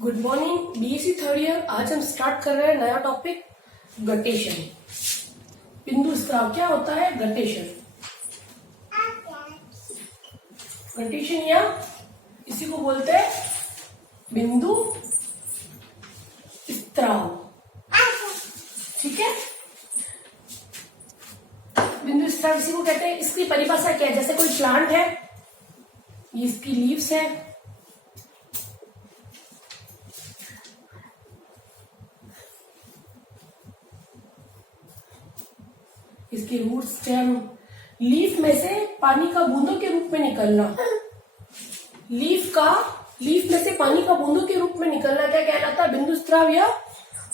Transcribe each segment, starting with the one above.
Good morning BSc third year. आज हम start कर रहे हैं नया टॉपिक गटेशन। बिंदु स्त्राव क्या होता है? गटेशन गटेशन या इसी को बोलते हैं बिंदु स्त्राव। ठीक है, बिंदु स्त्राव इसी को कहते हैं। इसकी परिभाषा क्या है? जैसे कोई प्लांट है, ये इसकी लीव्स है, इसकी रूट स्टेम, लीफ में से पानी का बूंदों के रूप में निकलना। लीफ में से पानी का बूंदों के रूप में निकलना क्या कहलाता है? बिंदु स्त्राव या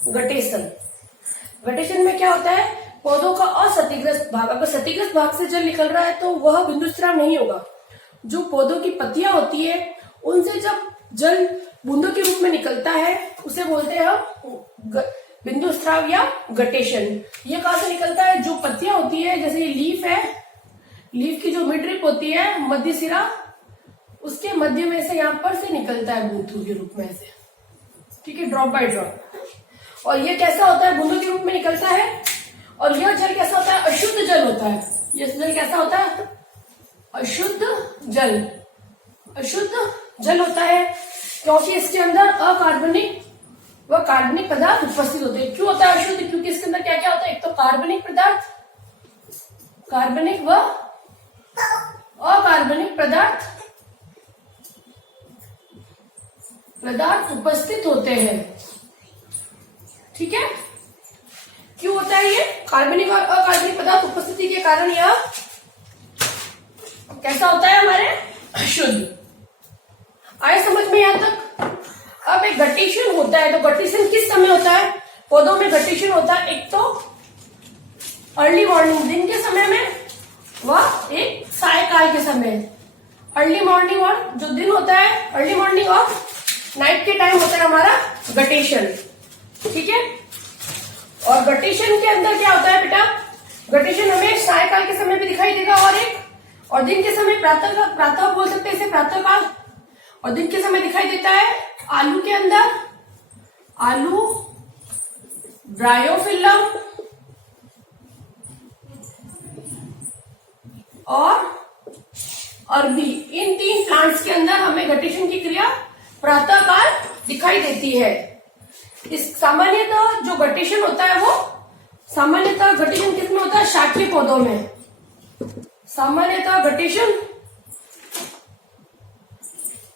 गटेशन। गटेशन में क्या होता है? पौधों का अक्षतिग्रस्त भाग, अगर क्षतिग्रस्त भाग से जल निकल रहा है तो वह बिंदु स्त्राव नहीं होगा। जो पौधों की पत्तियां होती है उनसे जब जल बूंदों के रूप में निकलता है उसे बोलते हैं हम बिंदु स्त्राव या गटेशन। ये कहां से निकलता है? जो पत्तियां होती है, जैसे ये लीफ है, लीफ की जो मिड रिप होती है, मध्य सिरा, उसके मध्य में से यहाँ पर से निकलता है बूंदों के रूप में ऐसे। ठीक है, ड्रॉप बाय ड्रॉप। और ये कैसा होता है? बूंदों के रूप में निकलता है। और यह जल कैसा होता है? अशुद्ध जल होता है। यह जल कैसा होता है? अशुद्ध जल। अशुद्ध जल होता है क्योंकि इसके अंदर अकार्बनिक व कार्बनिक पदार्थ उपस्थित होते हैं। क्यों होता है अशुद्ध? क्योंकि इसके अंदर क्या क्या होता है? एक तो कार्बनिक पदार्थ, कार्बनिक व अकार्बनिक पदार्थ उपस्थित होते हैं। ठीक है, क्यों होता है ये? कार्बनिक और अकार्बनिक पदार्थ उपस्थिति के कारण यह कैसा होता है? हमारे अशुद्ध। आए समझ में यहां तक? अब एक गटेशन होता है, तो गटेशन किस समय होता है? पौधों में गटेशन होता है एक तो अर्ली मॉर्निंग, दिन के समय में, व एक सायकाल के समय। अर्ली मॉर्निंग और जो दिन होता है, अर्ली मॉर्निंग और नाइट के टाइम होता है हमारा गटेशन। ठीक है, और गटेशन के अंदर क्या होता है बेटा? गटेशन हमें सायकाल के समय भी दिखाई देगा और दिन के समय प्रातः बोल सकते हैं इसे, प्रातः काल। और दिन के समय दिखाई देता है आलू के अंदर, आलू, ब्रायोफिलम और अरबी। इन तीन प्लांट्स के अंदर हमें गटेशन की क्रिया प्रातः काल दिखाई देती है। इस सामान्यतः जो गटेशन होता है वो सामान्यतः गटेशन किसमें होता है? शाकीय पौधों में। सामान्यतः गटेशन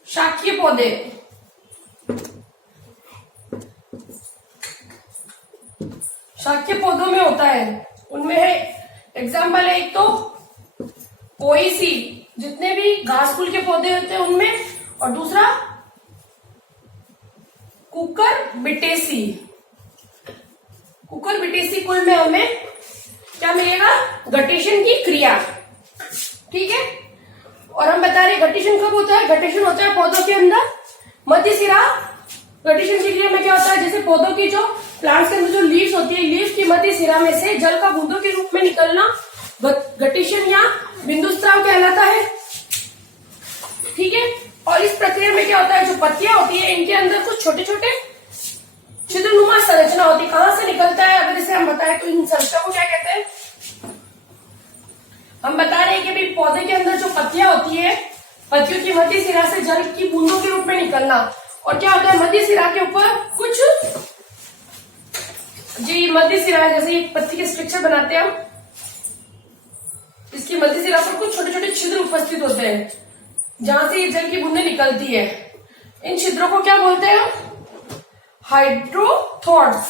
शाकीय पौधे, शाकीय पौधों में होता है। उनमें है, एग्जाम्पल है एक तो पोएसी, जितने भी घास फूल के पौधे होते हैं उनमें, और दूसरा कुकुरबिटेसी। कुकुरबिटेसी कुल में हमें क्या मिलेगा? गटेशन की क्रिया। ठीक है, और हम बता रहे गटेशन कब होता है? गटेशन होता है पौधों के अंदर मध्य सिरा। गटेशन की क्रिया में क्या होता है? जैसे पौधों की जो प्लांट्स के अंदर जो लीव्स होती है, लीव्स की मध्य सिरा में से जल का बूंदों के रूप में निकलना गटेशन या बिंदु स्त्राव कहलाता है। ठीक है, और इस प्रक्रिया में क्या होता है? जो पत्तियां होती है इनके अंदर कुछ छोटे छोटे छिद्रनुमा संरचना होती है। कहां से निकलता है अगर इसे हम बताएं तो इन संरचना को क्या कहते हैं? हम बता रहे हैं कि भाई पौधे के अंदर जो पत्तियां होती है, पत्तियों की मध्य सिरा से जल की बूंदों के रूप में निकलना। और क्या होता है? मध्य सिरा के ऊपर कुछ जी मध्य सिरा है, जैसे पत्ती के स्ट्रक्चर बनाते हैं हम, इसकी मध्य सिरा पर कुछ छोटे छोटे छिद्र उपस्थित होते हैं जहां से ये जल की बूंदें निकलती है। इन छिद्रों को क्या बोलते हैं? हाइड्रोथॉर्ड्स।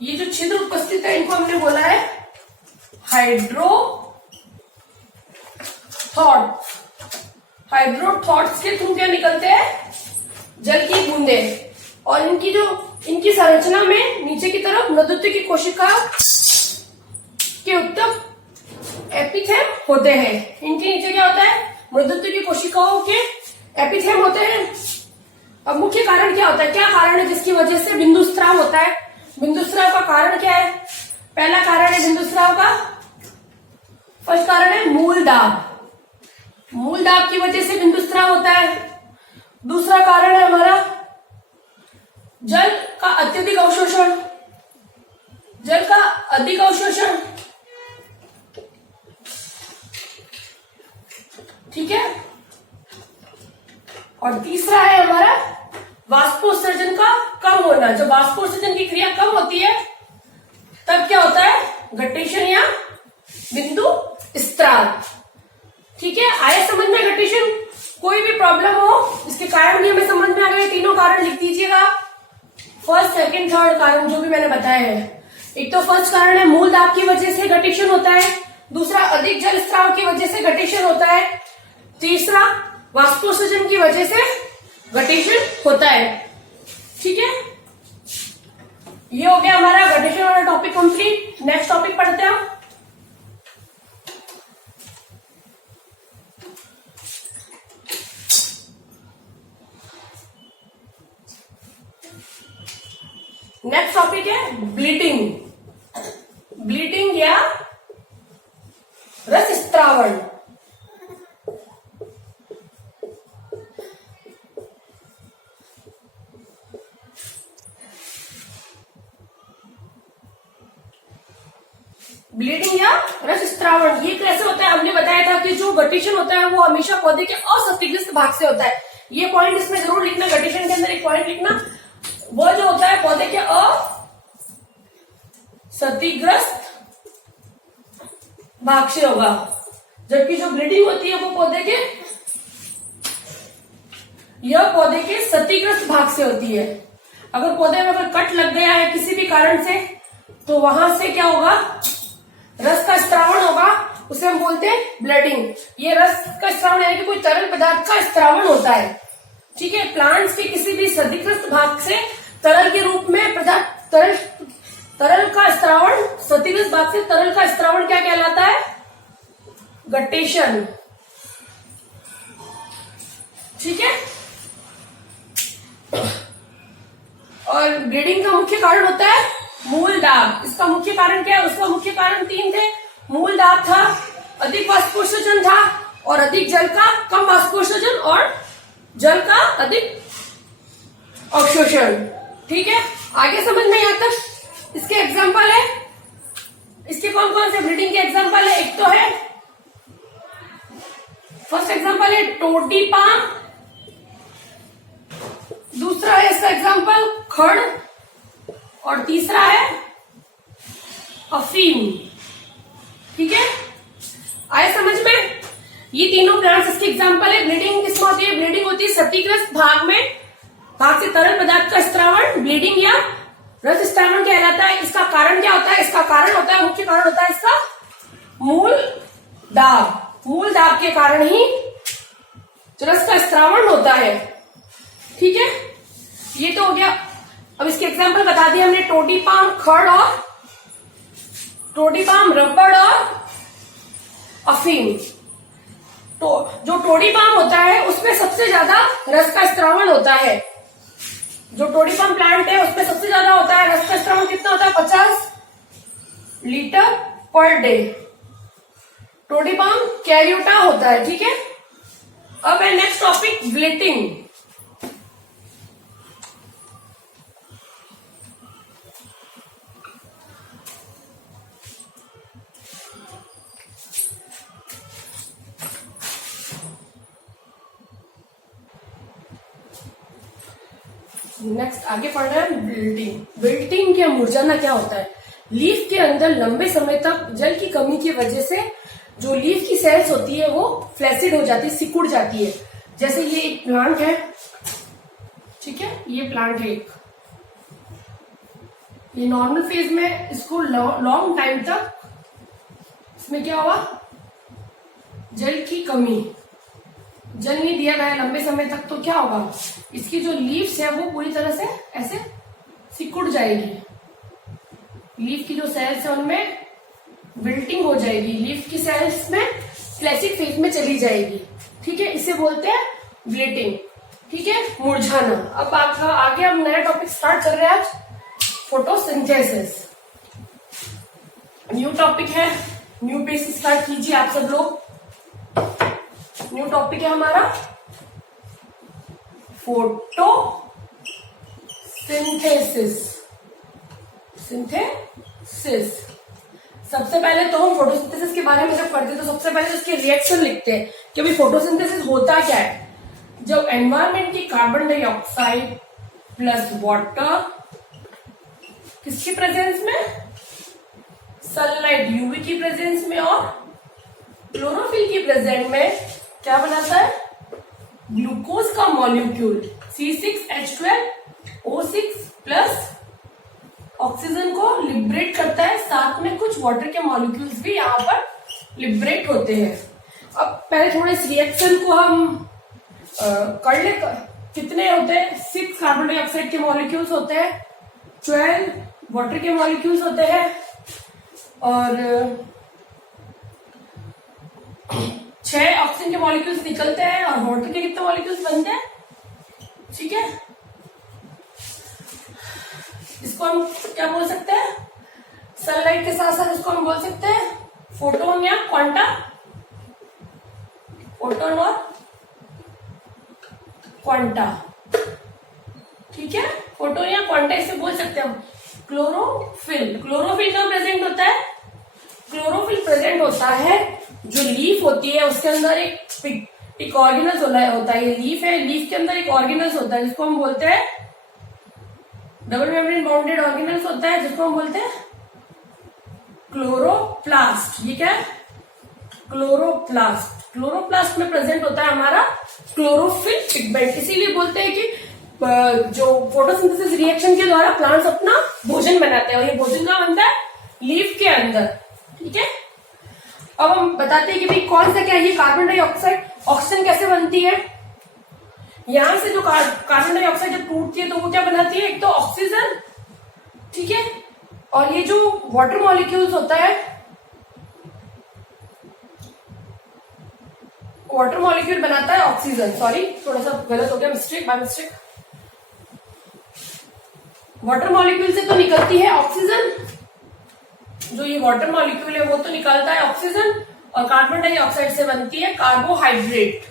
ये जो छिद्र उपस्थित है इनको हमने बोला है हाइड्रोथॉर्ड्स के थ्रू क्या निकलते हैं? जल की बूंदे। और इनकी संरचना में नीचे की तरफ मृदुत्व की कोशिका के उत्तम एपिथेम होते हैं। इनके नीचे क्या होता है? मृदुत्व की कोशिकाओं के एपिथेम होते हैं। अब मुख्य कारण क्या होता है? क्या कारण है जिसकी वजह से बिंदु स्त्राव होता है? बिंदु स्त्राव का कारण क्या है? पहला कारण है बिंदु स्त्राव का, फर्स्ट कारण है मूल दाब। मूल दाब की वजह से बिंदु स्त्राव होता है। दूसरा कारण है हमारा जल का अत्यधिक अवशोषण, जल का अधिक अवशोषण, ठीक है। और तीसरा है हमारा वाष्पोत्सर्जन का कम होना। जब वाष्पोत्सर्जन की क्रिया कम होती है तब क्या होता है, घटेशन या बिंदु स्त्राव, ठीक है। आया समझ में घटेशन? कोई भी प्रॉब्लम हो इसके कारण भी हमें समझ में आ गए। तीनों कारण लिख दीजिएगा, फर्स्ट सेकंड थर्ड कारण जो भी मैंने बताया है। एक तो फर्स्ट कारण है मूल दाब की वजह से घटेशन होता है, दूसरा अधिक जल स्त्राव की वजह से घटेशन होता है, तीसरा वाष्पोत्सर्जन की वजह से घटेशन होता है, ठीक है। ये हो गया हमारा घटेशन वाला टॉपिक कंप्लीट। नेक्स्ट टॉपिक पढ़ते हैं हम। नेक्स्ट टॉपिक है ब्लीडिंग। ब्लीडिंग या रस स्त्रावण। ब्लीडिंग या रस स्त्रावण ये कैसे होता है? हमने बताया था कि जो घटेशन होता है वो हमेशा पौधे के अक्षतिग्रस्त भाग से होता है। ये पॉइंट इसमें जरूर लिखना, घटेशन के अंदर एक पॉइंट लिखना, वो जो होता है पौधे के क्षतिग्रस्त भाग से होगा, जबकि जो ब्लीडिंग होती है वो पौधे के क्षतिग्रस्त भाग से होती है। अगर पौधे में अगर कट लग गया है किसी भी कारण से तो वहां से क्या होगा, रस का स्त्रावण होगा, उसे हम बोलते हैं ब्लीडिंग। ये रस का स्त्रावण यानी कि कोई तरल पदार्थ का स्त्रावण होता है, ठीक है। प्लांट्स के किसी भी क्षतिग्रस्त भाग से तरल के रूप में पदार्थ तरल का स्त्रावण, क्षतिग्रस्त भाग से तरल का स्त्रावण क्या कहलाता है? घटेशन, ठीक है। और ब्लीडिंग का मुख्य कारण होता है मूल दाब। इसका मुख्य कारण क्या है? उसका मुख्य कारण 3 थे। मूल दाब था, अधिक वाष्पोत्सर्जन था और अधिक जल का कम वाष्पोत्सर्जन और जल का अधिक अवशोषण, ठीक है। आगे समझ में यहाँ तक इसके एग्जाम्पल है। इसके कौन कौन से ब्लीडिंग के एग्जाम्पल है? एक तो है, फर्स्ट एग्जाम्पल है टोटी पाम, दूसरा है इसका एग्जाम्पल खड़ और तीसरा है अफीम, ठीक है। आए समझ में? ये तीनों प्लांट्स इसके एग्जाम्पल है। ब्लीडिंग किसमें होती है? ब्लीडिंग होती है क्षतिग्रस्त भाग से तरल पदार्थ का स्त्रावण, ब्लीडिंग या रस स्त्रावण कहलाता है। इसका कारण क्या होता है? इसका कारण होता है, मुख्य कारण होता है इसका मूल दाब। मूल दाब के कारण ही रस का स्त्रावण होता है, ठीक है। ये तो हो गया। अब इसके एग्जाम्पल बता दिए हमने, टोटी पाम, खड़ और टोटी पाम, रबड़ और अफीम। तो जो टोडी पाम होता है उसमें सबसे ज्यादा रस का स्त्रावण होता है। जो टोडी पाम प्लांट है उसमें सबसे ज्यादा होता है रस का स्त्रावण। कितना होता है? 50 litre per day. Todi palm कैरियोटा होता है, ठीक है। अब है नेक्स्ट टॉपिक ब्लिटिंग। नेक्स्ट आगे पढ़ रहे हैं विल्टिंग। विल्टिंग या मुरझाना क्या होता है? लीफ के अंदर लंबे समय तक जल की कमी की वजह से जो लीफ की सेल्स होती है वो फ्लैसिड हो जाती है, सिकुड़ जाती है। जैसे ये एक प्लांट है, ठीक है, ये प्लांट है एक, ये नॉर्मल फेज में इसको लॉन्ग टाइम तक इसमें क्या हुआ, जल की कमी, जल नहीं दिया गया लंबे समय तक, तो क्या होगा, इसकी जो लीव्स है वो पूरी तरह से ऐसे सिकुड़ जाएगी। लीफ की जो सेल्स है उनमें विल्टिंग हो जाएगी, लीफ की सेल्स में फ्लैसिड फेज में चली जाएगी, ठीक है। इसे बोलते हैं विल्टिंग, ठीक है, मुरझाना। अब आपका आगे हम नया टॉपिक स्टार्ट कर रहे हैं आज, फोटोसिंथेसिस। न्यू टॉपिक है, न्यू पेज स्टार्ट कीजिए आप सब लोग। न्यू टॉपिक है हमारा फोटो सिंथेसिस। सिंथेसिस सबसे पहले तो हम फोटोसिंथेसिस के बारे में जब पढ़ते हैं तो सबसे पहले तो उसके रिएक्शन लिखते हैं कि भाई फोटोसिंथेसिस होता क्या है। जब एनवायरमेंट की कार्बन डाइऑक्साइड प्लस वाटर किसकी प्रेजेंस में, सनलाइट यूवी की प्रेजेंस में और क्लोरोफिल की प्रेजेंस में क्या बनाता है, ग्लूकोज का मॉलिक्यूल C6H12O6 प्लस ऑक्सीजन को लिबरेट करता है, साथ में कुछ वाटर के मॉलिक्यूल्स भी यहाँ पर लिबरेट होते हैं। अब पहले थोड़े इस रिएक्शन को हम कर ले। कितने होते हैं, 6 कार्बन डाइऑक्साइड के मॉलिक्यूल्स होते हैं, 12 वाटर के मॉलिक्यूल्स होते हैं और 6 ऑक्सीजन के मॉलिक्यूल्स निकलते हैं और वाटर के कितने मॉलिक्यूल्स बनते हैं। ठीक है, इसको हम क्या बोल सकते हैं, सनलाइट के साथ साथ इसको हम बोल सकते हैं फोटोन या क्वांटा, फोटोन और क्वांटा। ठीक है, फोटोन या क्वांटा इसे बोल सकते हैं हम। क्लोरोफिल, क्लोरोफिल कहाँ प्रेजेंट होता है, क्लोरोफिल प्रेजेंट होता है जो लीफ होती है उसके अंदर एक ऑर्गेनल्स होता है। ये लीफ है, लीफ के अंदर एक ऑर्गेनल्स होता है जिसको हम बोलते हैं डबल मेम्ब्रेन बाउंडेड ऑर्गेनल्स होता है जिसको हम बोलते हैं क्लोरोप्लास्ट। ये क्या है, क्लोरोप्लास्ट। क्लोरोप्लास्ट में प्रेजेंट होता है हमारा क्लोरोफिल पिगमेंट। इसीलिए बोलते हैं कि जो फोटोसिंथेसिस रिएक्शन के द्वारा प्लांट्स अपना भोजन बनाते हैं और ये भोजन कहाँ बनता है, लीफ के अंदर। ठीक है, अब हम बताते हैं कि भाई कौन सा क्या है, ये कार्बन डाइऑक्साइड ऑक्सीजन कैसे बनती है। यहां से जो कार्बन डाइऑक्साइड जब टूटती है तो वो क्या बनाती है, एक तो ऑक्सीजन, ठीक है, और ये जो वाटर मॉलिक्यूल्स होता है, वाटर मॉलिक्यूल बनाता है ऑक्सीजन। सॉरी थोड़ा सा गलत हो गया, mistake by mistake. Water molecule से तो निकलती है ऑक्सीजन, जो ये वाटर मॉलिक्यूल है वो तो निकलता है ऑक्सीजन, और कार्बन डाइऑक्साइड से बनती है कार्बोहाइड्रेट,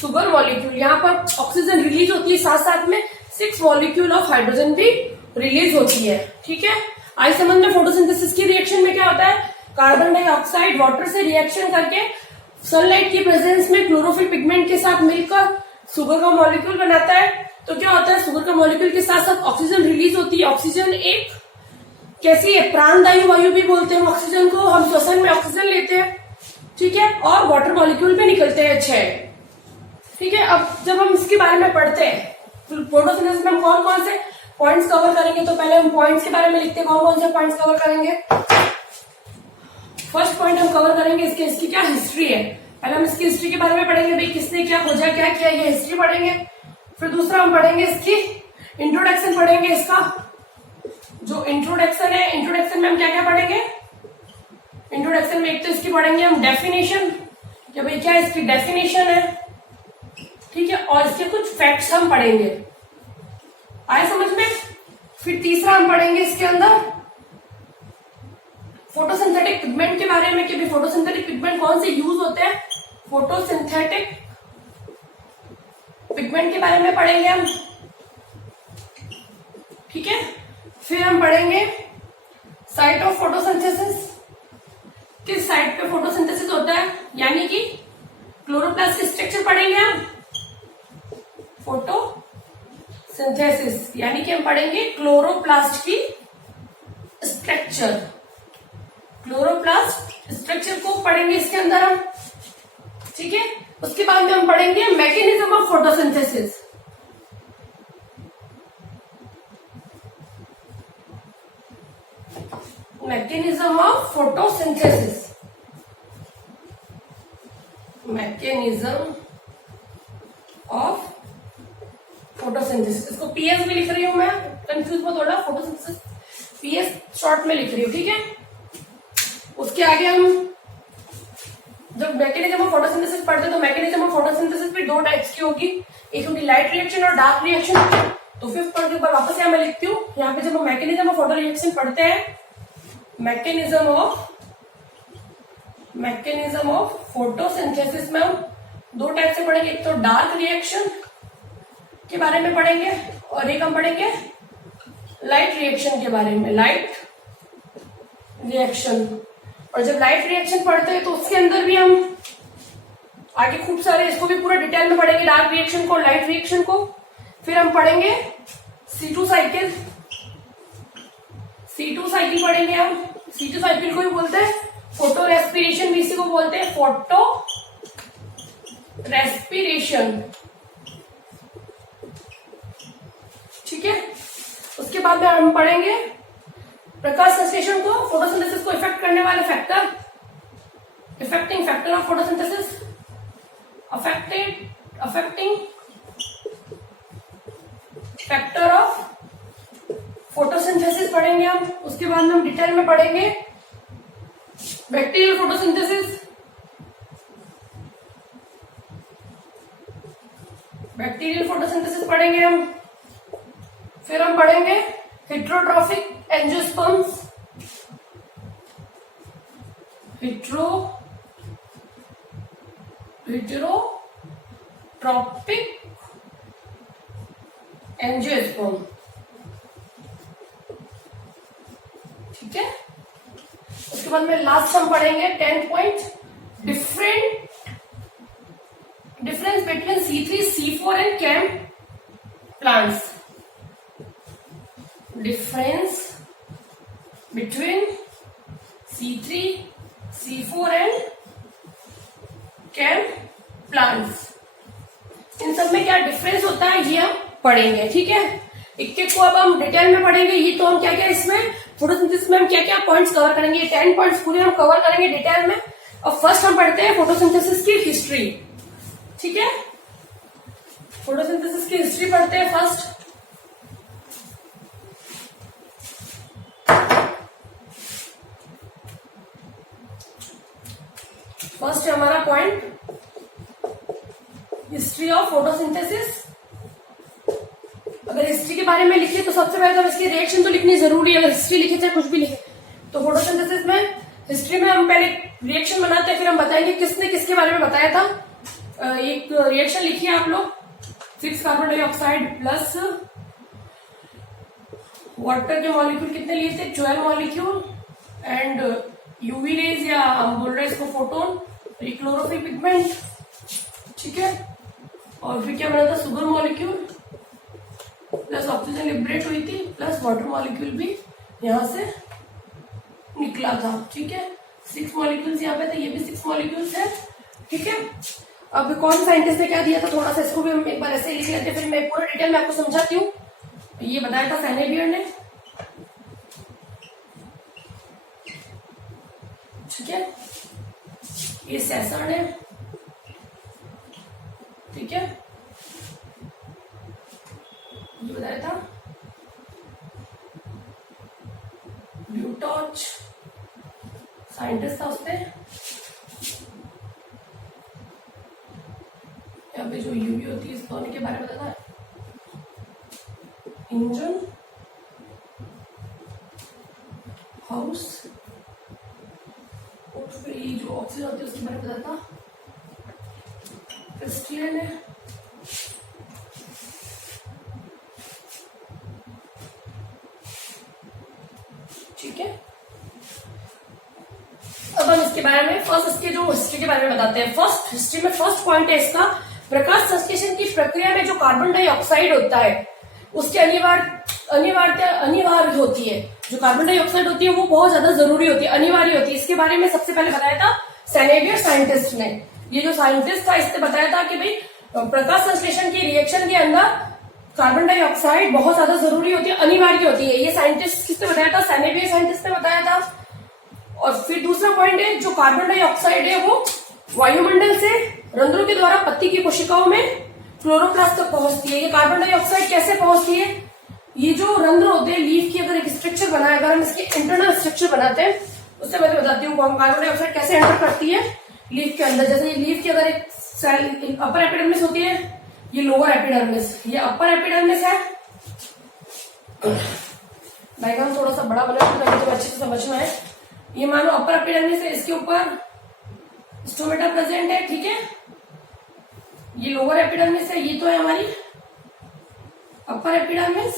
शुगर मॉलिक्यूल। यहाँ पर ऑक्सीजन रिलीज होती है, साथ साथ में 6 मॉलिक्यूल ऑफ हाइड्रोजन भी रिलीज होती है। ठीक है, आई समझ में फोटोसिंथेसिस की रिएक्शन में क्या होता है, कार्बन डाइऑक्साइड वाटर से रिएक्शन करके सनलाइट की प्रेजेंस में क्लोरोफिल पिगमेंट के साथ मिलकर शुगर का मॉलिक्यूल बनाता है। तो क्या होता है, शुगर का मॉलिक्यूल के साथ साथ ऑक्सीजन रिलीज होती है। ऑक्सीजन एक कैसी है, प्राणदायी वायु भी बोलते हैं ऑक्सीजन को, हम श्वसन में ऑक्सीजन लेते हैं। ठीक है, और वाटर मॉलिक्यूल भी निकलते हैं 6। ठीक है, अब जब हम इसके बारे में पढ़ते हैं फोटोसिंथेसिस में हम कौन कौन से पॉइंट्स कवर करेंगे, तो पहले हम पॉइंट्स के बारे में लिखते हैं, कौन कौन से पॉइंट्स कवर करेंगे। फर्स्ट पॉइंट हम कवर करेंगे इसकी क्या हिस्ट्री है। पहले हम इसकी हिस्ट्री के बारे में पढ़ेंगे, भाई किसने क्या खोजा, क्या किया, ये हिस्ट्री पढ़ेंगे। फिर दूसरा हम पढ़ेंगे इसकी इंट्रोडक्शन पढ़ेंगे। इसका जो इंट्रोडक्शन है, इंट्रोडक्शन में हम क्या क्या पढ़ेंगे, इंट्रोडक्शन में एक तो इसकी पढ़ेंगे हम डेफिनेशन, कि भाई क्या इसकी डेफिनेशन है। ठीक है, और इसके कुछ फैक्ट्स हम पढ़ेंगे, आए समझ में। फिर तीसरा हम पढ़ेंगे इसके अंदर फोटोसिंथेटिक पिगमेंट के बारे में, कि भाई फोटोसिंथेटिक पिगमेंट कौन से यूज होते हैं, फोटोसिंथेटिक पिगमेंट के बारे में पढ़ेंगे हम। ठीक है, फिर हम पढ़ेंगे साइट ऑफ फोटोसिंथेसिस, किस साइट पे फोटोसिंथेसिस होता है, यानी कि क्लोरोप्लास्ट की स्ट्रक्चर पढ़ेंगे हम। फोटोसिंथेसिस यानी कि हम पढ़ेंगे क्लोरोप्लास्ट की स्ट्रक्चर, क्लोरोप्लास्ट स्ट्रक्चर को पढ़ेंगे इसके अंदर हम। ठीक है, उसके बाद में हम पढ़ेंगे mechanism of photosynthesis. Mechanism of photosynthesis, mechanism of photosynthesis, इसको पीएस में लिख रही हूं मैं, कंफ्यूज मत होना, फोटोसिंथेसिस पीएस शॉर्ट में लिख रही हूं। ठीक है, उसके आगे हम जब मैकेनिज्म ऑफ फोटोसिंथेसिस पढ़ते हैं तो मैकेनिज्म ऑफ फोटोसिंथेसिस भी 2 टाइप्स की होगी, एक होगी लाइट रिएक्शन और डार्क रिएक्शन। तो 5th पॉइंट के ऊपर वापस यहाँ मैं लिखती हूँ, यहाँ पे जब हम मैकेनिज्म ऑफ फोटो रिएक्शन पढ़ते हैं, मैकेनिज्म ऑफ फोटोसिंथेसिस में हम 2 टाइप से पढ़ेंगे, एक तो डार्क रिएक्शन के बारे में पढ़ेंगे और एक हम पढ़ेंगे लाइट रिएक्शन के बारे में, लाइट रिएक्शन। और जब लाइट रिएक्शन पढ़ते हैं तो उसके अंदर भी हम आगे खूब सारे, इसको भी पूरा डिटेल में पढ़ेंगे, डार्क रिएक्शन को, लाइट रिएक्शन को। फिर हम पढ़ेंगे C2 साइकिल, C2 साइकिल पढ़ेंगे हम। C2 साइकिल को भी बोलते हैं फोटो रेस्पिरेशन, भी इसी को बोलते हैं फोटो रेस्पिरेशन, ठीक है। उसके बाद में हम पढ़ेंगे प्रकाश संश्लेषण को, फोटोसिंथेसिस को इफेक्ट करने वाले factor, effecting factor of photosynthesis, affecting factor of photosynthesis पढ़ेंगे हम। उसके बाद में हम डिटेल में पढ़ेंगे बैक्टीरियल फोटोसिंथेसिस, बैक्टीरियल फोटोसिंथेसिस पढ़ेंगे हम। फिर हम पढ़ेंगे हेट्रोट्रॉफिक एंजियोस्पर्म्स, हेट्रोट्रॉपिक एंजियोस्पर्म, ठीक है। उसके बाद में लास्ट हम पढ़ेंगे 10 point difference between C3, C4 and CAM plants, difference between C3, C4 and CAM plants. इन सब में क्या डिफरेंस होता है ये हम पढ़ेंगे, ठीक है। एक एक को अब हम डिटेल में पढ़ेंगे। ये तो हम क्या क्या इसमें फोटोसिंथेसिस में हम क्या क्या पॉइंट्स कवर करेंगे, 10 पॉइंट्स पूरे हम कवर करेंगे डिटेल में। अब फर्स्ट हम पढ़ते हैं फोटोसिंथेसिस की हिस्ट्री, ठीक है। फोटोसिंथेसिस की हिस्ट्री पढ़ते हैं फर्स्ट। फर्स्ट है हमारा पॉइंट हिस्ट्री ऑफ फोटोसिंथेसिस। अगर हिस्ट्री के बारे में लिखे तो सबसे पहले तो इसकी रिएक्शन तो लिखनी जरूरी है। अगर हिस्ट्री लिखे चाहे कुछ भी लिखे तो फोटोसिंथेसिस में, हिस्ट्री में हम पहले रिएक्शन बनाते हैं, फिर हम बताएंगे किसने किसके बारे में बताया था। एक रिएक्शन लिखिए आप लोग, 6 कार्बन डाइऑक्साइड प्लस वाटर के मॉलिक्यूल कितने लिए थे, 12 मॉलिक्यूल एंड यूवी रेज, या हम बोल रहे हैं इसको फोटोन, क्लोरोफिल पिगमेंट, ठीक है। और फिर क्या बना था, sugar molecule plus oxygen liberate हुई थी, प्लस वाटर मॉलिक्यूल भी यहां से निकला था, ठीक है। 6 मॉलिक्यूल्स यहाँ पे थे, ये भी 6 मॉलिक्यूल्स है, ठीक है। अब कौन साइंटिस्ट ने क्या दिया था, थोड़ा सा इसको भी हम एक बार ऐसे लिख लेते हैं, फिर मैं पूरा डिटेल में आपको समझाती हूँ। ये बताया था सेनेवियर ने, ठीक है। ये सेसर ने, ठीक है, ये बताया था ब्यूटॉच, साइंटिस्ट था उसपे। यहाँ पे जो यूवी होती है इस दोनों के बारे में बताया था, इंजन हाउस, और फिर ये जो ऑक्सीजन होती है उसके बारे में बताया था क्रिस्टियन ने। ठीक है, अब हम इसके बारे में फर्स्ट, इसके जो हिस्ट्री के बारे में बताते हैं। फर्स्ट हिस्ट्री में फर्स्ट पॉइंट है इसका, प्रकाश संश्लेषण की प्रक्रिया में जो कार्बन डाइऑक्साइड होता है उसकी अनिवार्य होती है। जो कार्बन डाइऑक्साइड होती है वो बहुत ज्यादा जरूरी होती है, अनिवार्य होती है। इसके बारे में सबसे पहले बताया था सेनेवियर साइंटिस्ट ने। ये जो साइंटिस्ट था इसने बताया था कि भाई प्रकाश संश्लेषण की रिएक्शन के अंदर कार्बन डाइऑक्साइड बहुत ज्यादा जरूरी होती है, अनिवार्य होती है। ये साइंटिस्ट किसने बताया था, सेनेवियर साइंटिस्ट ने बताया था। और फिर दूसरा पॉइंट है, जो कार्बन डाइऑक्साइड है वो वायुमंडल से रंध्रों के द्वारा पत्ती की कोशिकाओं में क्लोरोप्लास्ट तक पहुंचती है। ये कार्बन डाइऑक्साइड कैसे पहुंचती है, ये जो रंध्र होते हैं, लीफ की अगर एक स्ट्रक्चर बनाए, अगर हम इसकी इंटरनल स्ट्रक्चर बनाते हैं उससे मैं बताती हूँ कार्बन डाइऑक्साइड कैसे एंटर करती है लीफ के अंदर। जैसे ये लीफ की अगर एक सेल अपर एपिडर्मिस होती है, ये लोअर एपिडर्मिस, ये अपर एपिडर्मिस है। डायग्राम थोड़ा सा बड़ा बना तो अच्छे से समझना है। ये मानो अपर एपिडर्मिस है, इसके ऊपर स्टोमेटा प्रेजेंट है, ठीक है। ये लोअर एपिडर्मिस है, ये तो है हमारी अपर एपिडर्मिस,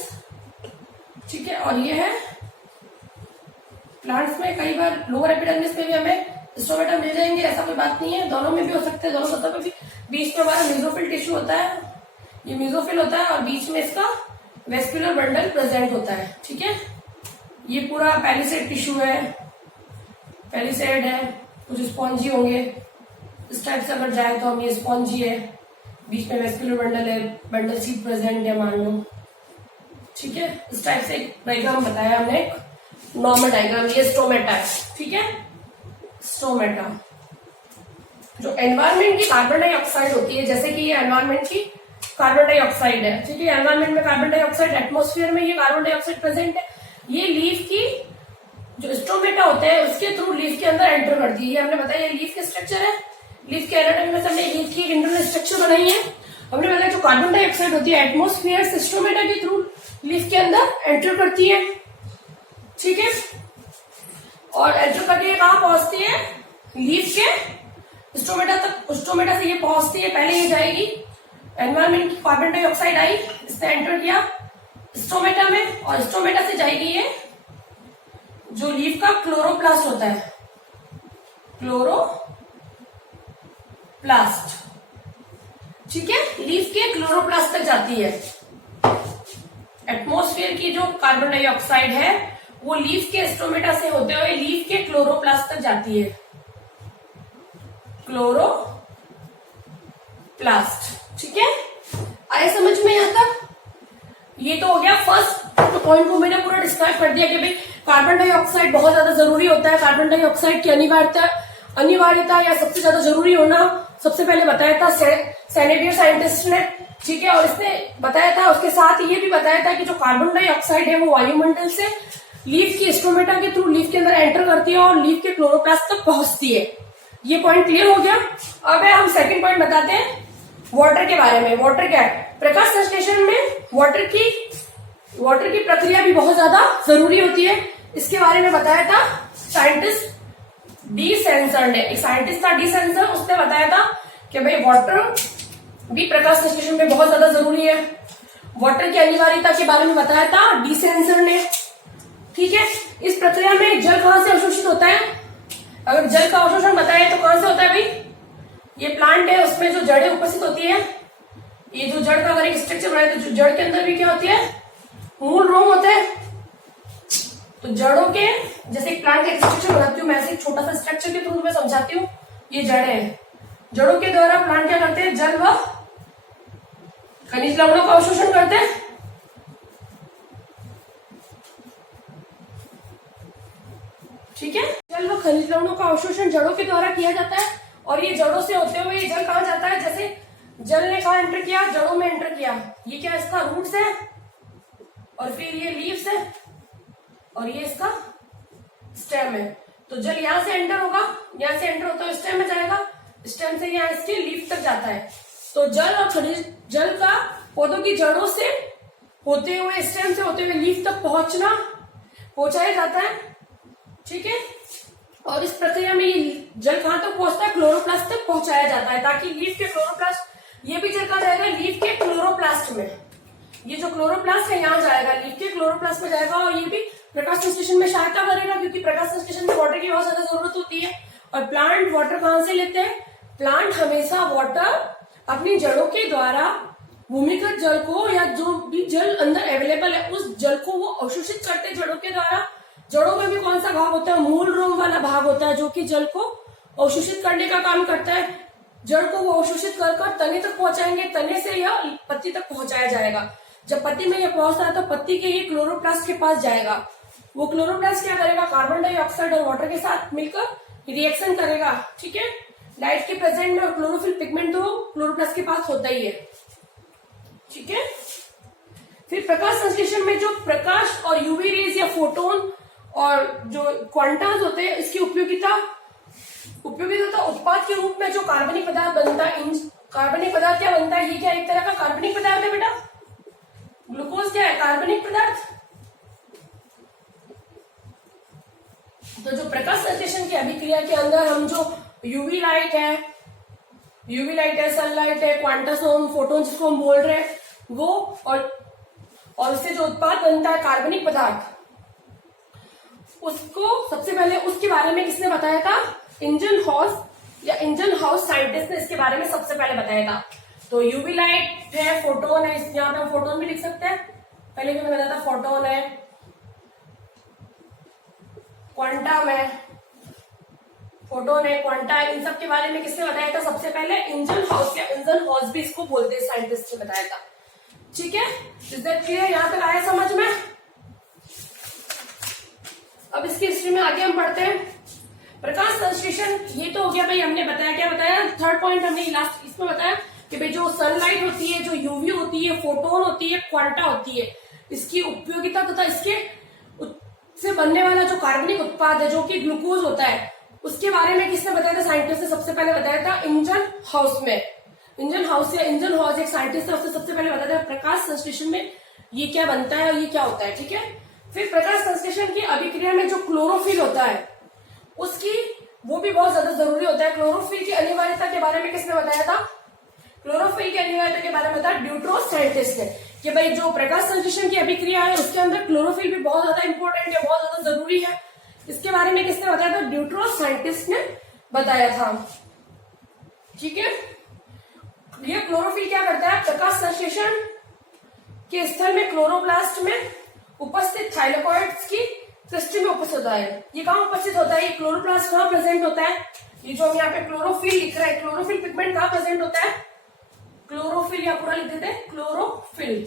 ठीक है। और ये है प्लांट्स में कई बार लोअर एपिडर्मिस में भी हमें स्टोमेटा मिल जाएंगे, ऐसा कोई बात नहीं है, दोनों में भी हो सकते हैं, दोनों सतह पे भी। बीच में हमारा मेसोफिल टिश्यू होता है, ये मेसोफिल होता है और बीच में इसका वेस्कुलर बंडल प्रेजेंट होता है। ठीक है, ये पूरा पैलिसेड टिश्यू है, पैलिसेड है, कुछ स्पॉन्जी होंगे इस टाइप से अगर जाए तो हम ये स्पॉन्जी है, बीच में वेस्कुलर बंडल है, बंडल सीट प्रेजेंट है मान लो। ठीक है, इस टाइप से एक डायग्राम बताया हमने, एक नॉर्मल डायग्राम। ये स्टोमेटा है। ठीक है, स्टोमेटा जो एनवायरमेंट की कार्बन डाइऑक्साइड होती है, जैसे कि ये एनवायरमेंट की कार्बन डाइऑक्साइड है। ठीक है, एनवायरमेंट में कार्बन डाइऑक्साइड, एटमॉस्फेयर में ये कार्बन डाइऑक्साइड प्रेजेंट है। ये लीफ की जो स्टोमेटा होते हैं उसके थ्रू लीफ के अंदर एंटर करती है। हमने बताया ये लीफ के स्ट्रक्चर है, लीफ के एनाटॉमी में हमने लीफ की इंटरनल स्ट्रक्चर बनाई है। हमने बताया जो कार्बन डाइऑक्साइड होती है एटमॉस्फेयर से स्टोमेटा के थ्रू लीफ के अंदर एंटर करती है। ठीक है, और एंटर करके कहाँ पहुंचती है? लीफ के स्टोमेटा तक। स्टोमेटा से ये पहुंचती है, पहले ये जाएगी, एनवायरमेंट की कार्बन डाइऑक्साइड आई, इसने एंटर किया स्टोमेटा में, और स्टोमेटा से जाएगी ये जो लीफ का क्लोरोप्लास्ट होता है, क्लोरोप्लास्ट। ठीक है, लीफ के क्लोरोप्लास्ट तक जाती है। एटमॉस्फेयर की जो कार्बन डाइऑक्साइड है वो लीफ के स्टोमेटा से होते हुए लीफ के क्लोरोप्लास्ट तक जाती है, क्लोरोप्लास्ट। ठीक है, आए समझ में यहां तक? ये तो हो गया फर्स्ट पॉइंट को मैंने पूरा डिस्क्राइब कर दिया कि भाई कार्बन डाइऑक्साइड बहुत ज्यादा जरूरी होता है। कार्बन डाइऑक्साइड की अनिवार्यता या सबसे ज्यादा जरूरी होना सबसे पहले बताया था सैनेडियर साइंटिस्ट ने। ठीक है, और इसने बताया था, उसके साथ ये भी बताया था कि जो कार्बन डाइऑक्साइड है वो वायुमंडल से लीफ की स्टोमेटा के थ्रू लीफ के अंदर एंटर करती है और लीफ के क्लोरोप्लास्ट तक पहुंचती है। ये पॉइंट क्लियर हो गया। अब हम सेकंड पॉइंट बताते हैं वाटर के बारे में। वाटर क्या है? प्रकाश संश्लेषण में वाटर की प्रक्रिया भी बहुत ज्यादा जरूरी होती है। इसके बारे में बताया था साइंटिस्ट डी सेंसर ने। एक साइंटिस्ट था डी सेंसर, उसने बताया था कि भाई वाटर भी प्रकाश संश्लेषण में बहुत ज्यादा जरूरी है। वाटर की अनिवार्यता के बारे में बताया था डी सेंसर ने। ठीक है, इस प्रक्रिया में जल कहां से अवशोषित होता है? अगर जल का अवशोषण बताए तो कहां से होता है भाई? ये प्लांट है, उसमें जो जड़ें उपस्थित होती है, ये जो जड़ का अगर एक स्ट्रक्चर बनाए तो जड़ के अंदर भी क्या होती है? मूल रोम होते हैं। तो जड़ों के जैसे एक प्लांट का एक स्ट्रक्चर बनाती हूँ मैं, ऐसे एक छोटा सा स्ट्रक्चर के थ्रू मैं समझाती हूँ। ये जड़ें हैं, जड़ों के द्वारा प्लांट क्या करते हैं? जल व खनिज लवणों का अवशोषण करते हैं। ठीक है, जल व खनिज लवणों का अवशोषण जड़ों के द्वारा किया जाता है, और ये जड़ों से होते हुए ये जल कहाँ जाता है? जैसे जल ने कहा एंटर किया? जड़ों में एंटर किया। ये क्या इसका रूट्स है, और फिर ये लीव्स है, और ये इसका स्टेम है। तो जल यहां से एंटर होगा, यहां से एंटर होता है स्टेम में जाएगा, स्टेम से यहाँ इसके लीफ तक जाता है। तो जल और खनिज, जल का पौधों की जड़ों से होते हुए, स्टेम से होते हुए लीफ तक पहुंचाया जाता है। ठीक है, और इस प्रक्रिया में ये जल कहां तक पहुंचता है? क्लोरोप्लास्ट तक पहुंचाया जाता है, ताकि लीफ के क्लोरोप्लास्ट, ये भी जल कहां जाएगा? लीफ के क्लोरोप्लास्ट में। ये जो क्लोरोप्लास्ट है यहाँ जाएगा, लीफ के क्लोरोप्लास्ट में जाएगा, और ये भी प्रकाश संश्लेषण में सहायता करेगा, क्योंकि प्रकाश संश्लेषण में वाटर की बहुत ज्यादा जरूरत होती है। और प्लांट वाटर कहां से लेते हैं? प्लांट हमेशा वाटर अपनी जड़ों के द्वारा भूमिगत जल को, या जो भी जल अंदर अवेलेबल है उस जल को वो अवशोषित करते हैं जड़ों के द्वारा। जड़ों में भी कौन सा भाग होता है? मूल रोम वाला भाग होता है, जो कि जल को अवशोषित करने का काम करता है। जड़ को वो अवशोषित कर तने तक पहुंचाएंगे, तने से यह पत्ती तक पहुंचाया जाएगा। जब पत्ती में यह पहुंचता है तो पत्ती के ये क्लोरोप्लास्ट के पास जाएगा। वो क्लोरोप्लास्ट क्या करेगा? कार्बन डाइऑक्साइड और वाटर के साथ मिलकर रिएक्शन करेगा। ठीक है, लाइट के प्रेजेंट में क्लोरोफिल पिगमेंट तो क्लोरोप्लास्ट के पास होता ही है। ठीक है, फिर प्रकाश संश्लेषण में जो प्रकाश और यूवी रेज या फोटोन और जो क्वांटास होते हैं, इसकी उपयोगिता उत्पाद के रूप में जो कार्बनिक पदार्थ बनता है। कार्बनिक पदार्थ क्या बनता है? ये क्या एक तरह का कार्बनिक पदार्थ है बेटा? ग्लूकोज क्या है? कार्बनिक पदार्थ। तो जो प्रकाश संश्लेषण की अभिक्रिया के अंदर हम जो यूवी लाइट है, सनलाइट है, क्वांटासोम, फोटोन जिसको हम बोल रहे हैं, वो और और उससे जो उत्पाद बनता है कार्बनिक पदार्थ, उसको सबसे पहले उसके बारे में किसने बताया था? इंजन हाउस साइंटिस्ट ने इसके बारे में सबसे पहले बताया था। तो यूवी लाइट है, फोटोन है, यहाँ पे हम फोटोन भी लिख सकते हैं, पहले भी मैंने बताया था फोटोन है, क्वांटम है, फोटोन है, क्वांटा है, इन सब के बारे में किसने बताया था? सबसे पहले इंजन हाउस, या इंजन हाउस भी इसको बोलते हैं, साइंटिस्ट ने बताया था। ठीक है, इज दैट क्लियर? यहां तक आया समझ में? अब इसकी हिस्ट्री में आगे हम पढ़ते हैं। प्रकाश संश्लेषण ये तो हो गया भाई, हमने बताया, क्या बताया? थर्ड पॉइंट हमने लास्ट इसमें बताया कि भाई जो सनलाइट होती है, जो यूवी होती है, फोटोन होती है, क्वांटा होती है, इसकी उपयोगिता तथा इसके से बनने वाला जो कार्बनिक उत्पाद है जो कि ग्लूकोज होता है, उसके बारे में किसने बताया था? साइंटिस्ट ने सबसे पहले बताया था इंजन हाउस में। इंजन हाउस एक साइंटिस्ट है, उसने सबसे पहले बताया था प्रकाश संश्लेषण में ये क्या बनता है और ये क्या होता है। ठीक है, फिर प्रकाश संश्लेषण की अभिक्रिया में जो क्लोरोफिल होता है उसकी, वो भी बहुत ज्यादा जरूरी होता है। क्लोरोफिल की अनिवार्यता के बारे में किसने बताया था? क्लोरोफिल की अनिवार्यता के बारे में बताया ड्यूट्रोस साइंटिस्ट ने, कि भाई जो प्रकाश संश्लेषण की अभिक्रिया है उसके अंदर क्लोरोफिल भी बहुत ज्यादा इंपॉर्टेंट है, बहुत ज्यादा जरूरी है। इसके बारे में किसने बताया था? ड्यूट्रोस साइंटिस्ट ने बताया था। ठीक है, ये क्लोरोफिल क्या करता है? प्रकाश संश्लेषण के स्थल में क्लोरोप्लास्ट में उपस्थित थाइलेकॉइड्स की सृष्टि में उपस्थित होता है। ये कहाँ उपस्थित होता है? ये क्लोरोप्लास्ट कहाँ प्रेजेंट होता है? ये जो हम यहाँ पे क्लोरोफिल लिख रहे हैं, क्लोरोफिल पिगमेंट कहाँ प्रेजेंट होता है? क्लोरोफिल, या पूरा लिख देते हैं क्लोरोफिल।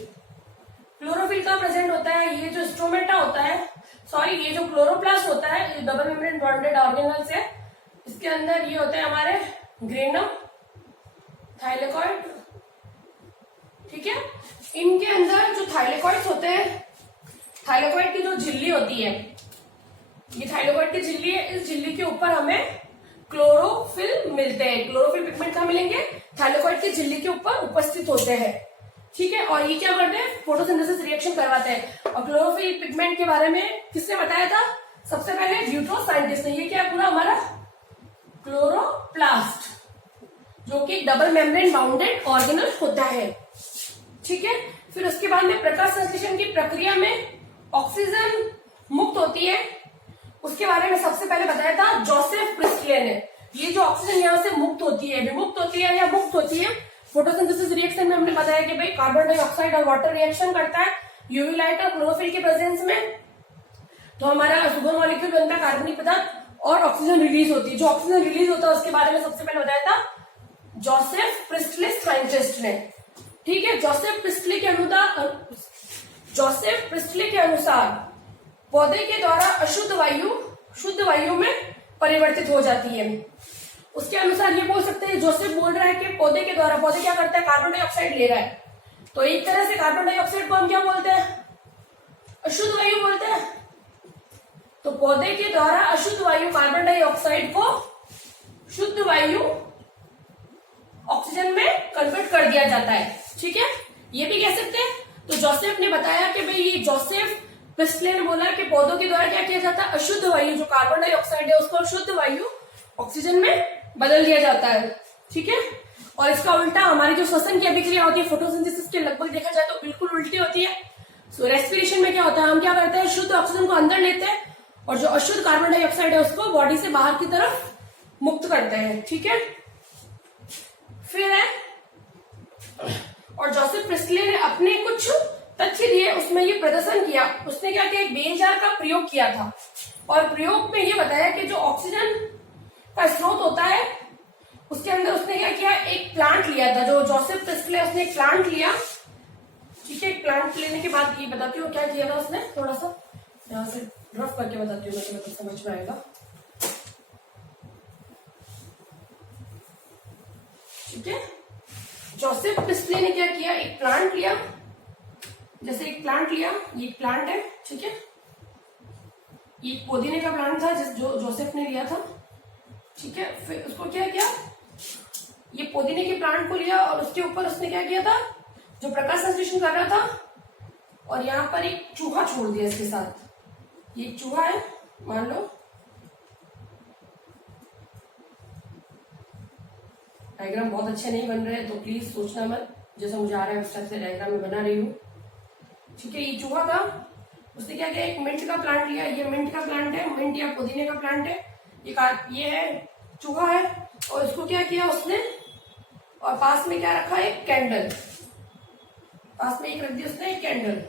क्लोरोफिल कहाँ प्रेजेंट होता है? ये जो स्ट्रोमेटा होता है, सॉरी ये जो क्लोरोप्लास्ट होता है, ये डबल मेम्ब्रेन बॉन्डेड ऑर्गेनल्स है, इसके अंदर ये होते हैं हमारे ग्रेनम, थाइलेकॉइड। ठीक है, इनके अंदर जो थाइलेकॉइड्स होते हैं, थाइलेकॉइड की जो झिल्ली होती है, ये थाइलेकॉइड की झिल्ली है, इस झिल्ली के ऊपर हमें क्लोरोफिल मिलते हैं। क्लोरोफिल पिगमेंट कहाँ मिलेंगे? थाइलेकॉइड की झिल्ली के ऊपर उपस्थित होते हैं। ठीक है, और ये क्या करते हैं? फोटोसिंथेसिस रिएक्शन करवाते हैं। और क्लोरोफिल पिगमेंट के बारे में किसने बताया था? सबसे पहले ड्यूट्रोस साइंटिस्ट ने। ये क्या पूरा हमारा क्लोरोप्लास्ट, जो कि डबल मेम्ब्रेन बाउंडेड ऑर्गेनल होता है। ठीक है, फिर उसके बाद में प्रकाश संश्लेषण की प्रक्रिया में ऑक्सीजन मुक्त होती है, उसके बारे में सबसे पहले बताया था जोसेफ प्रिस्टले ने। ये जो ऑक्सीजन यहाँ से मुक्त होती है, विमुक्त होती है या मुक्त होती है, फोटोसिंथेसिस रिएक्शन में हमने बताया कि भाई कार्बन डाइऑक्साइड और वाटर रिएक्शन करता है यूवी लाइट और क्लोरोफिल के प्रेजेंस में, तो हमारा सुगर मॉलिक्यूल बनता है कार्बनिक पदार्थ और ऑक्सीजन रिलीज होती है। जो ऑक्सीजन रिलीज होता है उसके बारे में सबसे पहले बताया था जोसेफ प्रिस्टले साइंटिस्ट ने। ठीक है, जोसेफ प्रिस्टले के अनुसार पौधे के द्वारा अशुद्ध वायु शुद्ध वायु में परिवर्तित हो जाती है। उसके अनुसार ये बोल सकते हैं, जोसेफ बोल रहा है कि पौधे के द्वारा, पौधे क्या करता है? कार्बन डाइऑक्साइड ले रहा है, तो एक तरह से कार्बन डाइऑक्साइड को हम क्या बोलते हैं? अशुद्ध वायु बोलते हैं। तो पौधे के द्वारा अशुद्ध वायु कार्बन डाइऑक्साइड को शुद्ध वायु ऑक्सीजन में कन्वर्ट कर दिया जाता है। ठीक है, ये भी कह सकते हैं। तो जोसेफ ने बताया कि भाई, ये जोसेफ प्रिस्टले ने बोला कि पौधों के द्वारा क्या किया जाता है? अशुद्ध वायु जो कार्बन डाइऑक्साइड है उसको शुद्ध वायु ऑक्सीजन में बदल दिया जाता है। ठीक है, और इसका उल्टा हमारी जो श्वसन की अभिक्रिया होती है फोटोसिंथेसिस के लगभग देखा जाए तो बिल्कुल उल्टी होती है। सो रेस्पिरेशन में क्या होता है? हम क्या करते हैं? शुद्ध ऑक्सीजन को अंदर लेते हैं और जो अशुद्ध कार्बन डाइऑक्साइड है उसको बॉडी से बाहर की तरफ मुक्त करते हैं। ठीक है, फिर है, और जोसेफ प्रिस्टले ने अपने कुछ तथ्य दिए, उसमें ये प्रदर्शन किया। उसने क्या किया? एक बेल जार का प्रयोग किया था और प्रयोग में ये बताया कि जो ऑक्सीजन का स्रोत होता है उसके अंदर उसने क्या किया? एक प्लांट लिया था। जो जोसेफ प्रिस्टले, उसने एक प्लांट लिया। ठीक है, प्लांट लेने के बाद ये बताती हूँ क्या किया था उसने, थोड़ा सा यहाँ से रफ करके बताती हूँ, मतलब समझ में आएगा। ठीक है, जोसेफ प्रिस्टले ने क्या किया? एक प्लांट लिया, जैसे एक प्लांट लिया, ये प्लांट है। ठीक है, ये पुदीने का प्लांट था जो जोसेफ ने लिया था। ठीक है, फिर उसको क्या किया? ये पुदीने के प्लांट को लिया और उसके ऊपर उसने क्या किया था? जो प्रकाश संश्लेषण कर रहा था, और यहाँ पर एक चूहा छोड़ दिया इसके साथ। ये चूहा है, मान लो। डायग्राम बहुत अच्छे नहीं बन रहे हैं तो प्लीज सोचना मत, जैसा मुझे आ रहा है उस टाइप से डायग्राम में बना रही हूँ। ठीक है, ये चूहा था, उसने क्या किया, एक मिंट का प्लांट लिया, ये मिंट का प्लांट है, मिंट या पुदीने का प्लांट है, ये है चूहा है, और इसको क्या किया उसने, और पास में क्या रखा, एक कैंडल, पास में एक रख दी उसने, एक कैंडल।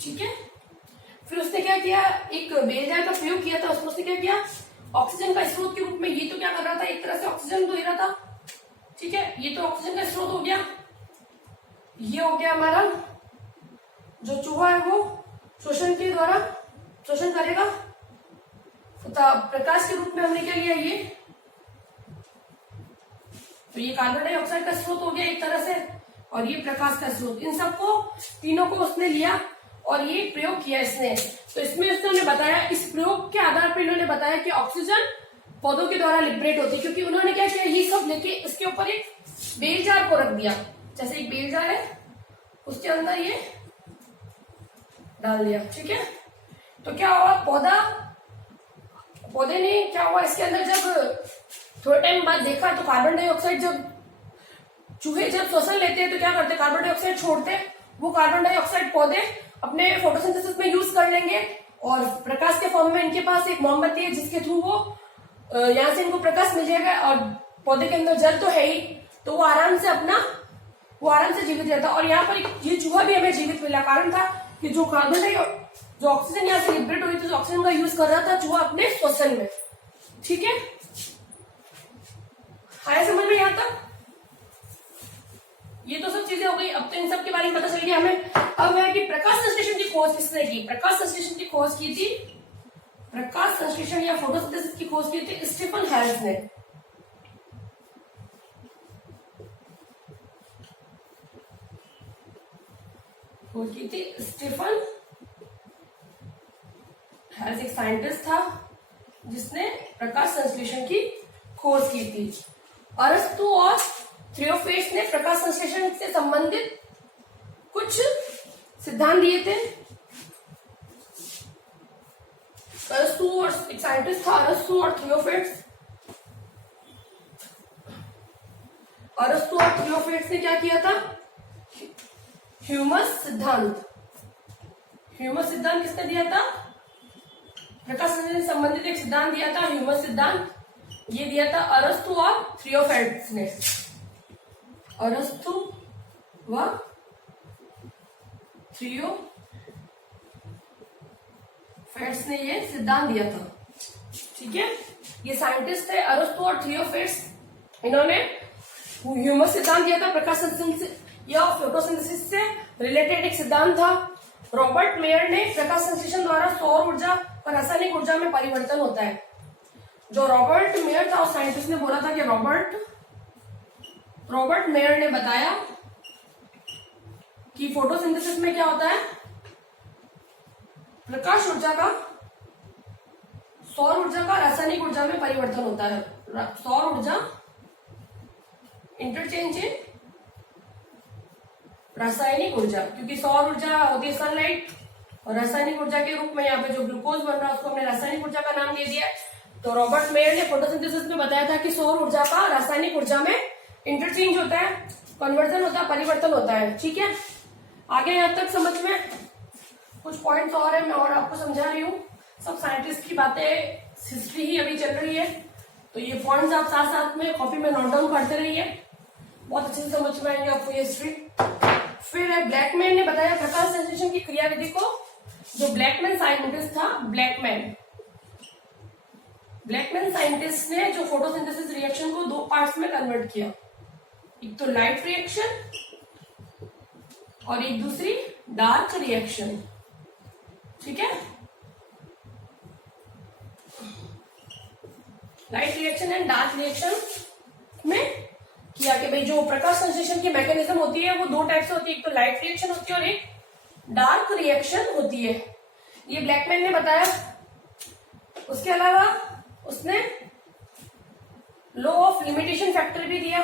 ठीक है, फिर उसने क्या किया, एक बेलजार का प्रयोग किया था, उसमें उसने क्या किया, ऑक्सीजन का स्रोत के रूप में, ये तो क्या कर रहा था, एक तरह से ऑक्सीजन दे रहा था। ठीक है, ये तो ऑक्सीजन का स्रोत हो गया, ये हो गया हमारा जो चूहा है वो शोषण के द्वारा शोषण करेगा, प्रकाश के रूप में हमने क्या लिया, ये तो ये कार्बन डाइऑक्साइड का स्रोत हो गया एक तरह से, और ये प्रकाश का स्रोत, इन सबको तीनों को उसने लिया और ये प्रयोग किया इसने। तो इसमें उसने बताया, इस प्रयोग के आधार पर इन्होंने बताया कि ऑक्सीजन पौधों के द्वारा लिबरेट होती है, क्योंकि उन्होंने क्या किया, ये सब लेके इसके ऊपर एक बेलजार को रख दिया, जैसे एक बेलजार है उसके अंदर ये डाल दिया। ठीक है, तो क्या हुआ, पौधे ने क्या हुआ, इसके अंदर जब थोड़े टाइम बाद देखा तो कार्बन डाइऑक्साइड, जब चूहे जब श्वसन लेते हैं तो क्या करते, कार्बन डाइऑक्साइड छोड़ते, वो कार्बन डाइऑक्साइड पौधे अपने फोटोसिंथेसिस में यूज कर लेंगे, और प्रकाश के फॉर्म में इनके पास एक मोमबत्ती है जिसके थ्रू वो यहाँ से इनको प्रकाश मिल जाएगा, और पौधे के अंदर जल तो है ही, तो वो आराम से जीवित रहता। और यहाँ पर ये चूहा भी हमें जीवित मिला, कारण था कि जो जो ऑक्सीजन यहाँ से लिबरेट हुई थी, जो ऑक्सीजन का यूज कर रहा था चूहा अपने श्वसन में। ठीक है, आया समझ में यहाँ तक? ये तो सब चीजें हो गई, अब तो इन सब के बारे में पता चल गया हमें। अब है कि प्रकाश संश्लेषण की खोज किसने की, प्रकाश संश्लेषण की खोज की थी, प्रकाश संश्लेषण या फोटोसिंथेसिस की खोज की थी स्टीफन हेल्स ने। खोज की थी स्टीफन हेल्स, एक साइंटिस्ट था जिसने प्रकाश संश्लेषण की खोज की थी। अरस्तु और थ्रियोफेट्स ने प्रकाश संश्लेषण से संबंधित कुछ सिद्धांत दिए थे। अरस्तु और एक साइंटिस्ट था, अरस्तु और थ्रियोफेट्स। अरस्तु और थ्रियोफेट्स ने क्या किया था, ह्यूमस सिद्धांत। ह्यूमस सिद्धांत किसने दिया था, प्रकाश संश्लेषण से संबंधित एक सिद्धांत दिया था, ह्यूमस सिद्धांत। ये दिया था अरस्तु और थ्रियोफेट्स ने, अरस्तु व थ्रियोफेट्स ने ये सिद्धांत दिया था। ठीक है, ये साइंटिस्ट थे अरस्तु और थ्रियोफेट्स, इन्होंने ह्यूमस सिद्धांत दिया था, प्रकाश संश्लेषण या फोटोसिंथेसिस से रिलेटेड एक सिद्धांत था। रॉबर्ट मेयर ने प्रकाश संश्लेषण द्वारा सौर ऊर्जा और रासायनिक ऊर्जा में परिवर्तन होता है। जो रॉबर्ट मेयर था उस साइंटिस्ट ने बोला था कि रॉबर्ट मेयर ने बताया कि फोटोसिंथेसिस में क्या होता है, प्रकाश ऊर्जा का सौर ऊर्जा का रासायनिक ऊर्जा में परिवर्तन होता है। सौर ऊर्जा इंटरचेंज इन रासायनिक ऊर्जा, क्योंकि सौर ऊर्जा होती है सनलाइट, और रासायनिक ऊर्जा के रूप में यहाँ पे जो ग्लूकोज बन रहा है उसको हमने रासायनिक ऊर्जा का नाम दे दिया है। तो रॉबर्ट मेयर ने फोटोसिंथेसिस में बताया था कि सौर ऊर्जा का रासायनिक ऊर्जा में इंटरचेंज होता है, कन्वर्जन होता है, परिवर्तन होता है। ठीक है, आगे यहाँ तक समझ में? कुछ पॉइंट्स और है, मैं और आपको समझा रही हूँ, सब साइंटिस्ट की बातें, हिस्ट्री ही अभी चल रही है, तो ये पॉइंट्स आप साथ साथ में कॉपी में नोट डाउन करते रहिए, बहुत अच्छे से समझ में आएंगे आपको ये हिस्ट्री। फिर ब्लैकमैन ने बताया प्रकाश संश्लेषण की क्रियाविधि को। जो ब्लैकमैन साइंटिस्ट था, ब्लैकमैन साइंटिस्ट ने जो फोटोसिंथेसिस रिएक्शन को दो पार्ट्स में कन्वर्ट किया, एक तो लाइट रिएक्शन और एक दूसरी डार्क रिएक्शन। ठीक है, light reaction and dark reaction में किया कि भाई जो प्रकाश संश्लेषण की मैकेनिज्म होती है वो दो टाइप से होती है, एक तो लाइट रिएक्शन होती है और एक डार्क रिएक्शन होती है, ये ब्लैकमैन ने बताया। उसके अलावा उसने लॉ ऑफ लिमिटेशन फैक्टर भी दिया।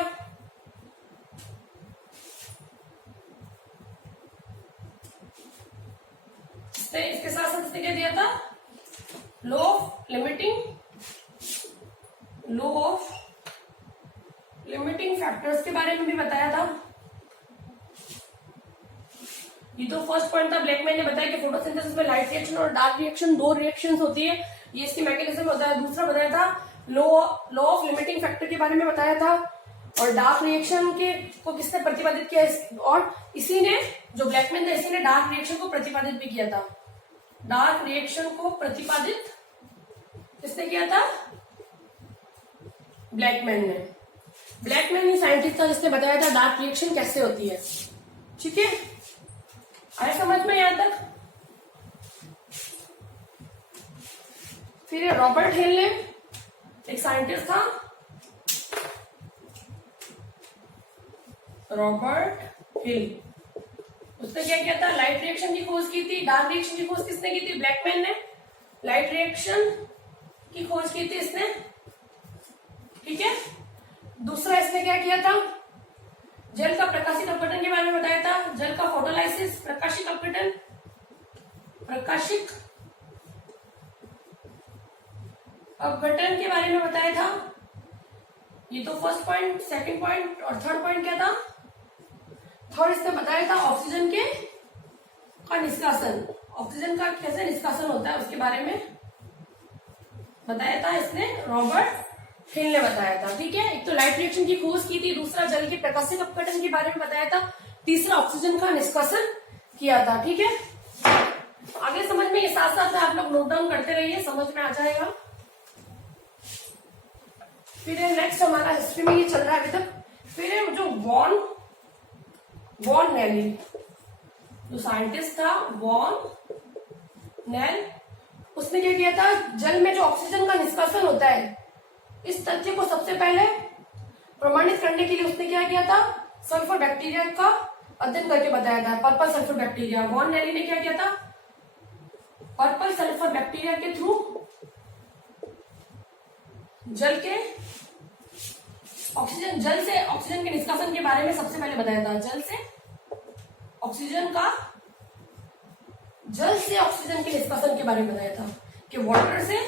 इसके साथ साथ उसने क्या दिया था, लॉ ऑफ लिमिटिंग फैक्टर्स के बारे में भी बताया था। ये तो फर्स्ट पॉइंट था। ब्लैकमैन ने बताया कि फोटोसिंथेसिस में लाइट रिएक्शन और डार्क रिएक्शन, दो रिएक्शंस होती है, ये इसकी मैकेनिज्म होता है। दूसरा बताया था लॉ ऑफ लिमिटिंग फैक्टर के बारे में बताया था, और डार्क रिएक्शन के को किसने प्रतिपादित किया, और इसी ने, जो ब्लैकमैन था, इसी ने डार्क रिएक्शन को प्रतिपादित भी किया था। डार्क रिएक्शन को प्रतिपादित किसने किया था? ब्लैकमैन ने। ब्लैकमैन ही साइंटिस्ट था जिसने बताया था डार्क रिएक्शन कैसे होती है। ठीक है, आए समझ में यहां तक? फिर रॉबर्ट हिल ने, एक साइंटिस्ट था, रॉबर्ट हिल, उसने क्या किया था? लाइट रिएक्शन की खोज की थी। डार्क रिएक्शन की खोज किसने की थी? ब्लैकमैन ने। लाइट रिएक्शन की खोज की थी इसने। ठीक है, दूसरा इसने क्या किया था? जल का प्रकाशिक अपघटन के बारे में बताया था। जल का फोटोलाइसिस, प्रकाशिक अपघटन, प्रकाशिक अपघटन के बारे में बताया था। ये तो फर्स्ट पॉइंट। सेकंड पॉइंट और थर्ड पॉइंट क्या था? थर्ड इसने बताया था ऑक्सीजन के का निष्कासन, ऑक्सीजन का कैसे निष्कासन होता है उसके बारे में बताया था इसने, रॉबर्ट हिल ने बताया था। ठीक है, एक तो लाइट रिएक्शन की खोज की थी, दूसरा जल के प्रकाशिक अपघटन के बारे में बताया था, तीसरा ऑक्सीजन का निष्कासन किया था। ठीक है, आगे समझ में, ये साथ साथ में आप लोग नोट डाउन करते रहिए, समझ में आ जाएगा। फिर नेक्स्ट हमारा हिस्ट्री में ये चल रहा है अभी तक। फिर जो वॉन नेली, जो साइंटिस्ट था वॉन नेल, उसने क्या किया था? जल में जो ऑक्सीजन का निष्कासन होता है, इस तथ्य को सबसे पहले प्रमाणित करने के लिए उसने क्या किया था? सल्फर बैक्टीरिया का अध्ययन करके बताया था, पर्पल सल्फर बैक्टीरिया। वॉन नेली ने क्या किया था? पर्पल सल्फर बैक्टीरिया के थ्रू जल से ऑक्सीजन के निष्कासन के बारे में सबसे पहले बताया था। जल से ऑक्सीजन के निष्कासन के बारे में बताया था कि वाटर से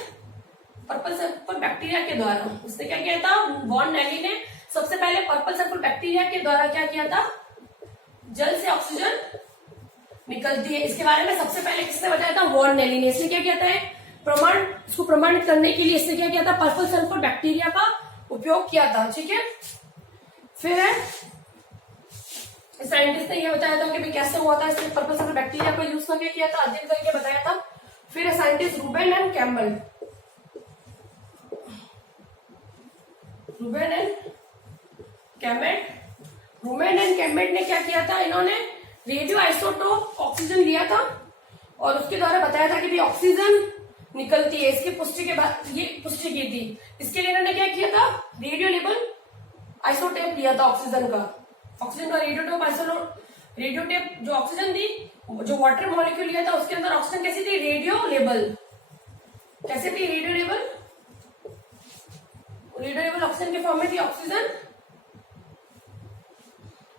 पर्पल सल्फर बैक्टीरिया के द्वारा। उसने क्या किया था? वॉन नेली ने सबसे पहले पर्पल सल्फर बैक्टीरिया के द्वारा क्या किया था? जल से ऑक्सीजन निकलती है, इसके बारे में सबसे पहले किसने बताया था? वॉन नेली ने। इसने क्या किया था? इसको प्रमाणित करने के लिए इसने क्या किया था? पर्पल सल्फर बैक्टीरिया का उपयोग किया था। ठीक है, फिर साइंटिस्ट ने यह बताया था कि भाई कैसे हुआ था, इसने पर्पल सल्फर बैक्टीरिया का यूज करके किया था, अध्ययन करके बताया था। फिर साइंटिस्ट रूबेन एंड कैम्बेट ने क्या किया था? इन्होंने रेडियो आइसोटोप ऑक्सीजन लिया था और उसके द्वारा बताया था कि भाई ऑक्सीजन निकलती है। इसकी पुष्टि के बाद ये पुष्टि की थी। इसके लिए इन्होंने क्या किया था? रेडियो लेबल आइसोटेप लिया था ऑक्सीजन का रेडियोटेप जो ऑक्सीजन थी, जो वाटर मॉलिक्यूल लिया था, उसके अंदर ऑक्सीजन कैसी थी? Radio label. कैसे थी? रेडियो लेबल ऑक्सीजन के फॉर्म में थी ऑक्सीजन।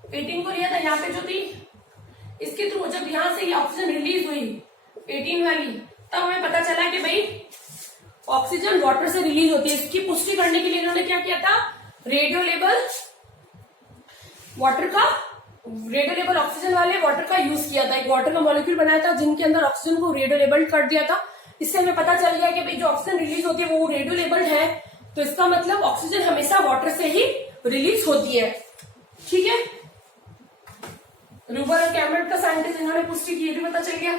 18 को लिया था यहाँ पे जो थी, इसके थ्रू जब यहां से ये ऑक्सीजन रिलीज हुई 18 वाली, तब हमें पता चला कि भाई ऑक्सीजन वाटर से रिलीज होती है। इसकी पुष्टि करने के लिए इन्होंने क्या किया था? रेडियो लेबल ऑक्सीजन वाले वाटर का यूज किया था। एक वाटर का मॉलिक्यूल बनाया था जिनके अंदर ऑक्सीजन को रेडियो लेबल कर दिया था। इससे हमें पता चल गया कि भाई जो ऑक्सीजन रिलीज होती है वो रेडियो लेबल्ड है, तो इसका मतलब ऑक्सीजन हमेशा वाटर से ही रिलीज होती है। ठीक है, रूबर और कैम्बेट का साइंटिस्ट, इन्होंने पुष्टि की, ये भी पता चल गया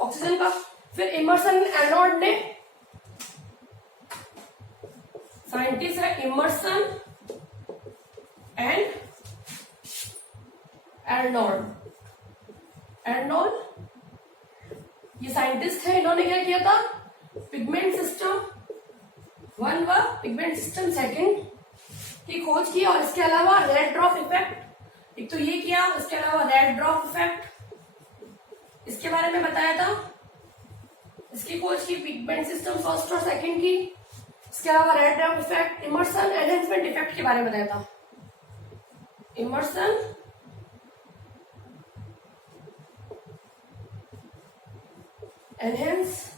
ऑक्सीजन का। फिर इमर्सन एर्नोल्ड ने, साइंटिस्ट है इमर्सन एंड एर्नोल्ड, ये साइंटिस्ट है। इन्होंने क्या किया था? पिगमेंट सिस्टम 1 व पिगमेंट सिस्टम 2 की खोज की, और इसके अलावा रेड ड्रॉप इफेक्ट, एक तो ये किया, इसके अलावा रेड ड्रॉप इफेक्ट, इसके बारे में बताया था। इसकी खोज की पिगमेंट सिस्टम 1st और 2nd की, इसके अलावा red drop effect, Emerson enhancement effect के बारे में बताया था। Emerson enhancement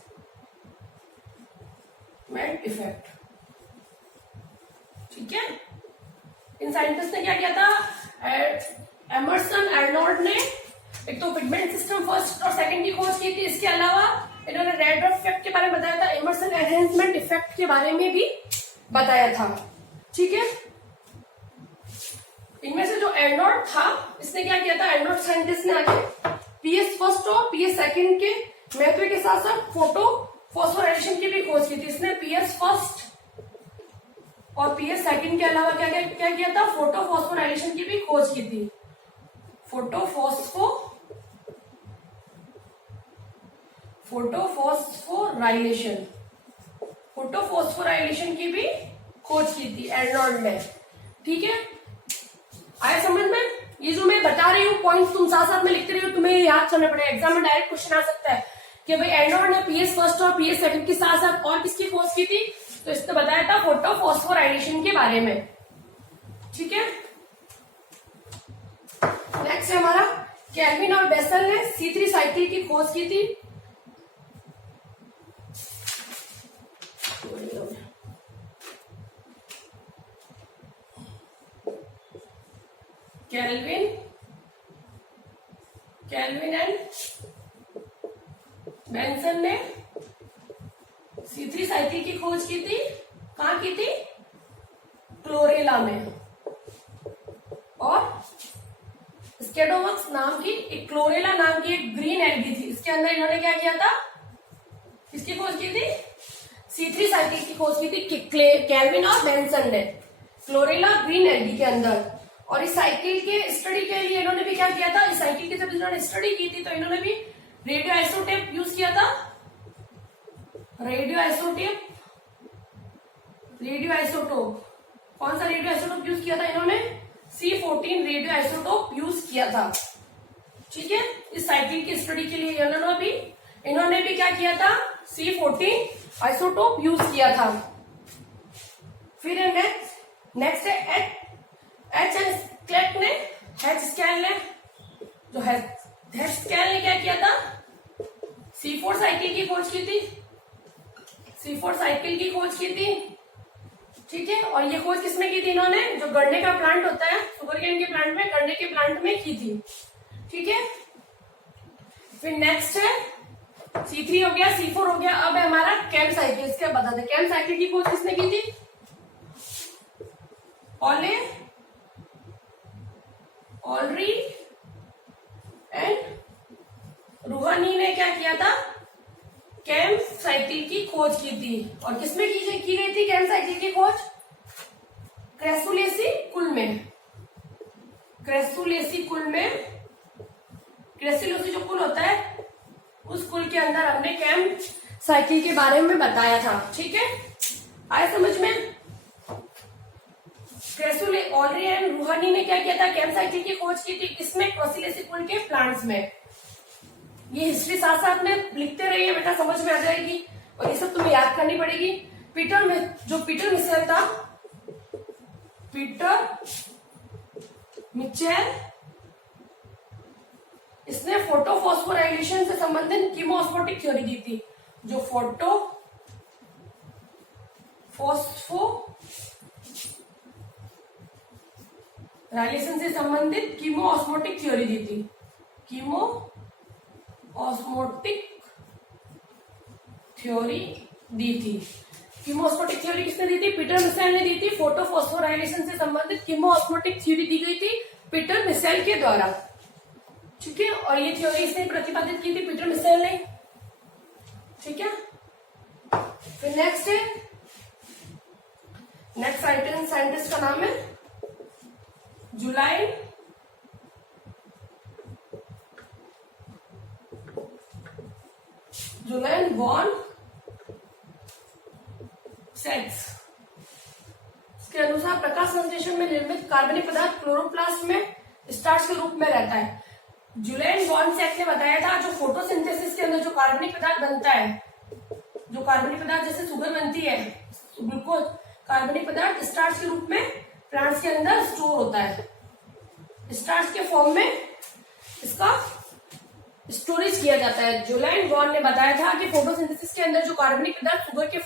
effect. ठीक है, इन साइंटिस्ट ने क्या किया था? एमर्सन एर्नोल्ड ने एक तो पिगमेंट सिस्टम फर्स्ट और सेकंड की खोज की थी, इसके अलावा इन्होंने रेड इफेक्ट के बारे में बताया था, इमर्सन एनहेंसमेंट इफेक्ट के बारे में भी बताया था। ठीक है, इनमें से जो एर्नोट था इसने क्या किया था, एर्नोट साइंटिस्ट ने आके पीएस फर्स्ट और पीएस सेकंड के महत्व के साथ साथ फोटो फॉस्फोराइलेशन की भी खोज की थी। इसने पीएस फर्स्ट और पीएस सेकंड के अलावा क्या क्या किया था, फोटो फॉस्फोराइलेशन की भी खोज की थी। फोटो फॉस्फोराइलेशन की भी खोज की थी एर्नोट ने। ठीक है, आया समझ में? ये जो मैं बता रही हूँ पॉइंट तुम साथ साथ में लिखते रही हो, तुम्हें याद करना पड़ेगा। एग्जाम में डायरेक्ट क्वेश्चन आ सकता है कि भाई एर्नोट ने पीएस फर्स्ट और पीएस सेकंड के साथ साथ और किसकी खोज की थी, तो इसने बताया था फोटो फॉस्फोराइलेशन के बारे में। ठीक है, नेक्स्ट है हमारा केल्विन और बेसल ने C3 साइकिल की खोज की थी। केल्विन एंड बेंसन ने C3 साइकिल की खोज की थी। कहां की थी? क्लोरेला में। और स्केडोवक्स नाम की एक क्लोरेला नाम की एक ग्रीन एल्गी थी, इसके अंदर इन्होंने क्या किया था, किसकी खोज की थी? C3 साइकिल की खोज की थी केल्विन और बेंसन ने क्लोरेला ग्रीन एल्गी के अंदर। और इस साइकिल के स्टडी के लिए इन्होंने भी क्या किया था, इस साइकिल की जब इन्होंने स्टडी की थी तो इन्होंने भी रेडियो आइसोटेप यूज किया था। रेडियो आइसोटोप कौन सा रेडियो आइसोटोप यूज किया था इन्होंने? C14 रेडियो आइसोटोप यूज किया था। ठीक है, इस साइकिल की स्टडी के लिए इन्होंने भी क्या किया था, C14 आइसोटोप यूज किया था। फिर नेक्स्ट है एच स्कैल ने क्या किया था, C4 साइकिल की खोज की थी। ठीक है, और ये खोज किसमें की थी इन्होंने? जो गन्ने का प्लांट होता है, शुगरकेन के प्लांट में, गन्ने के प्लांट में की थी। ठीक है, फिर नेक्स्ट है C3 हो गया, C4 हो गया। अब है हमारा कैम साइकिल। इसके बता दें कैम साइकिल की खोज किसने की थी? ऑलरी एंड रूहानी ने क्या किया था, कैम साइकिल की खोज की थी। और किसमें की गई थी कैम साइकिल की खोज? क्रेसुलेसी कुल में। क्रेसुलेसी जो कुल होता है, उस कुल के अंदर हमने कैम साइकिल के बारे में बताया था। ठीक है, आए समझ में? ऑलरी एंड रूहानी ने क्या किया था, कैम साइकिल की खोज की थी। किसमें? क्रेसुलेसी कुल के प्लांट्स में। ये हिस्ट्री साथ साथ में लिखते रहिए बेटा, समझ में आ जाएगी। और ये सब तुम्हें याद करनी पड़ेगी। पीटर मिचेल था, इसने फोटो फॉस्फोराइलेशन से संबंधित कीमोस्मोटिक थ्योरी दी थी। जो फोटो फॉस्फोराइलेशन से संबंधित कीमोस्मोटिक थ्योरी दी थी। कीमोस्मोटिक थ्योरी किसने दी थी? पीटर मिसेल ने दी थी। फोटो फॉस्फोराइलेशन से संबंधित कीमोस्मोटिक थ्योरी दी गई थी पीटर मिसेल के द्वारा। ठीक है, और ये थ्योरी इसने प्रतिपादित की थी पीटर मिसेल ने। ठीक है, फिर नेक्स्ट साइंटिस्ट का नाम है जुलाइन वॉन सेक्स। इसके अनुसार प्रकाश संश्लेषण में निर्मित कार्बनिक पदार्थ क्लोरोप्लास्ट में स्टार्च के रूप में रहता है। जुलाइन वॉन सेक्स ने बताया था जो फोटोसिंथेसिस के अंदर जो कार्बनिक पदार्थ बनता है, जो कार्बनिक पदार्थ जैसे शुगर बनती है, ग्लूकोज, कार्बनिक पदार्थ स्टार्च के रूप में प्लांट्स के अंदर स्टोर होता है। स्टार्च के फॉर्म में इसका स्टोरेज किया जाता है। जुलाइन वॉन ने बताया था कि फोटोसिंथेसिस के अंदर जो कार्बनिक पदार्थ शुगर के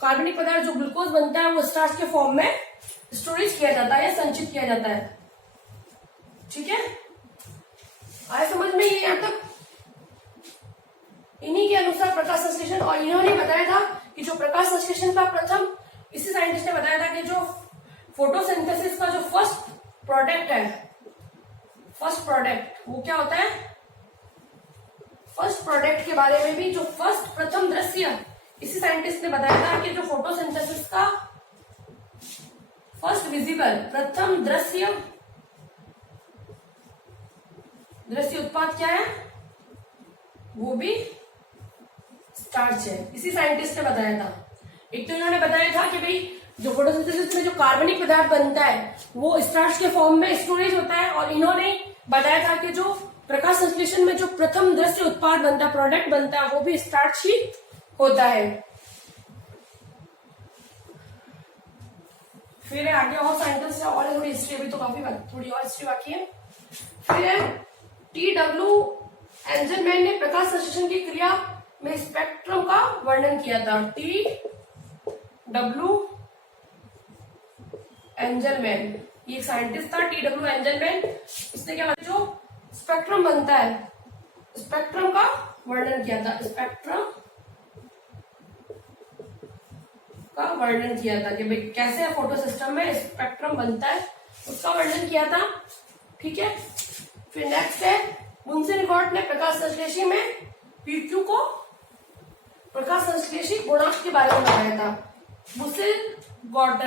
कार्बनिक पदार्थ जो ग्लूकोज बनता है वो स्टार्च के फॉर्म में स्टोरेज किया जाता है या संचित किया जाता है। ठीक है, आया समझ में ये यहाँ तक? इन्हीं के अनुसार प्रकाश संश्लेषण, और इन्होंने बताया था कि जो प्रकाश संश्लेषण का प्रथम, इसी साइंटिस्ट ने बताया था कि जो फोटोसिंथेसिस का जो फर्स्ट प्रोडक्ट है, फर्स्ट प्रोडक्ट वो क्या होता है? फर्स्ट प्रोडक्ट के बारे में भी, जो फर्स्ट प्रथम दृश्य, इसी साइंटिस्ट ने बताया था कि जो फोटोसिंथेसिस का फर्स्ट विजिबल, प्रथम दृश्य उत्पाद क्या है? वो भी स्टार्च है। इसी साइंटिस्ट ने बताया था। एक तो इन्होंने बताया था कि भाई जो फोटोसिंथेसिस में जो कार्बनिक पदार्थ बनता है वो स्टार्च के फॉर्म में स्टोरेज होता है, और इन्होंने बताया था कि जो प्रकाश संश्लेषण में जो प्रथम दृश्य उत्पाद बनता है, प्रोडक्ट बनता है, वो भी स्टार्च ही होता है। फिर आगे और साइंटिस्ट और थोड़ी हिस्ट्री, अभी तो काफी थोड़ी और हिस्ट्री बाकी है। फिर टी.डब्ल्यू. एंजलमैन ने प्रकाश संश्लेषण की क्रिया में स्पेक्ट्रम का वर्णन किया था। टी.डब्ल्यू. एंजलमैन, ये एक साइंटिस्ट था, टी.डब्ल्यू. एंजलमैन। इसने क्या बताया? जो स्पेक्ट्रम बनता है, स्पेक्ट्रम का वर्णन किया था। स्पेक्ट्रम का वर्णन किया था कि भाई कैसे फोटो सिस्टम में स्पेक्ट्रम बनता है, उसका वर्णन किया था। ठीक है। फिर नेक्स्ट है बुन्सेन-गॉट ने प्रकाश संश्लेषी में पीक्यू को, प्रकाश संश्लेषी गुणांक के बारे में बताया था। बुन्सेन-गॉट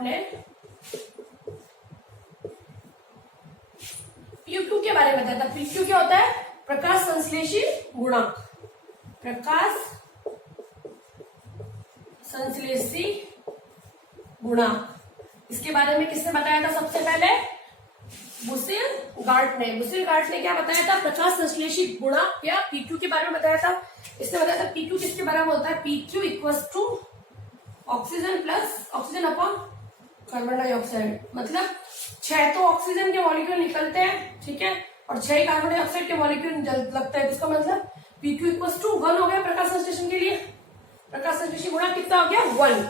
ने पीक्यू के बारे में बताया था। पीक्यू क्या होता है? प्रकाश संश्लेषी गुणांक। प्रकाश संश्लेषी गुणांक, इसके बारे में किसने बताया था सबसे पहले? बुन्सेन-गॉट ने क्या बताया था? प्रकाश संश्लेषी गुणांक या पीक्यू के बारे में बताया था। इसने बताया था पीक्यू किसके बारे में होता है? PQ equals to oxygen plus oxygen upon carbon dioxide. मतलब 6 तो ऑक्सीजन के मॉलिक्यूल निकलते हैं, ठीक है, और 6 कार्बन डाइऑक्साइड के मॉलिक्यूल लगते हैं। इसका मतलब पीक्यू इक्वल्स टू 1 हो गया प्रकाश संश्लेषण के लिए। प्रकाश संश्लेषी गुणांक कितना हो गया? 1।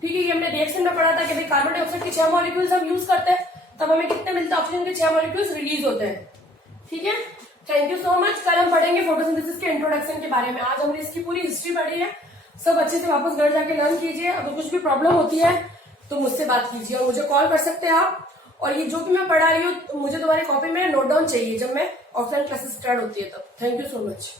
ठीक है। ये हमने रिएक्शन में पढ़ा था कि भाई कार्बन डाइऑक्साइड के 6 मॉलिक्यूल्स हम यूज करते हैं, तब हमें कितने मिलते हैं? ऑक्सीजन के 6 मॉलिक्यूल्स रिलीज होते हैं। ठीक है। Thank you so much. कल हम पढ़ेंगे फोटोसिंथेसिस के इंट्रोडक्शन के बारे में। आज हमने इसकी पूरी हिस्ट्री पढ़ी है। सब अच्छे से वापस घर जाके लर्न कीजिए। अगर कुछ भी प्रॉब्लम होती है तो मुझसे बात कीजिए, और मुझे कॉल कर सकते हैं आप। और ये जो भी मैं पढ़ा रही हूँ, मुझे तुम्हारी कॉपी में नोट डाउन चाहिए जब मैं ऑफलाइन क्लासेस स्टार्ट होती है तब। Thank you so much.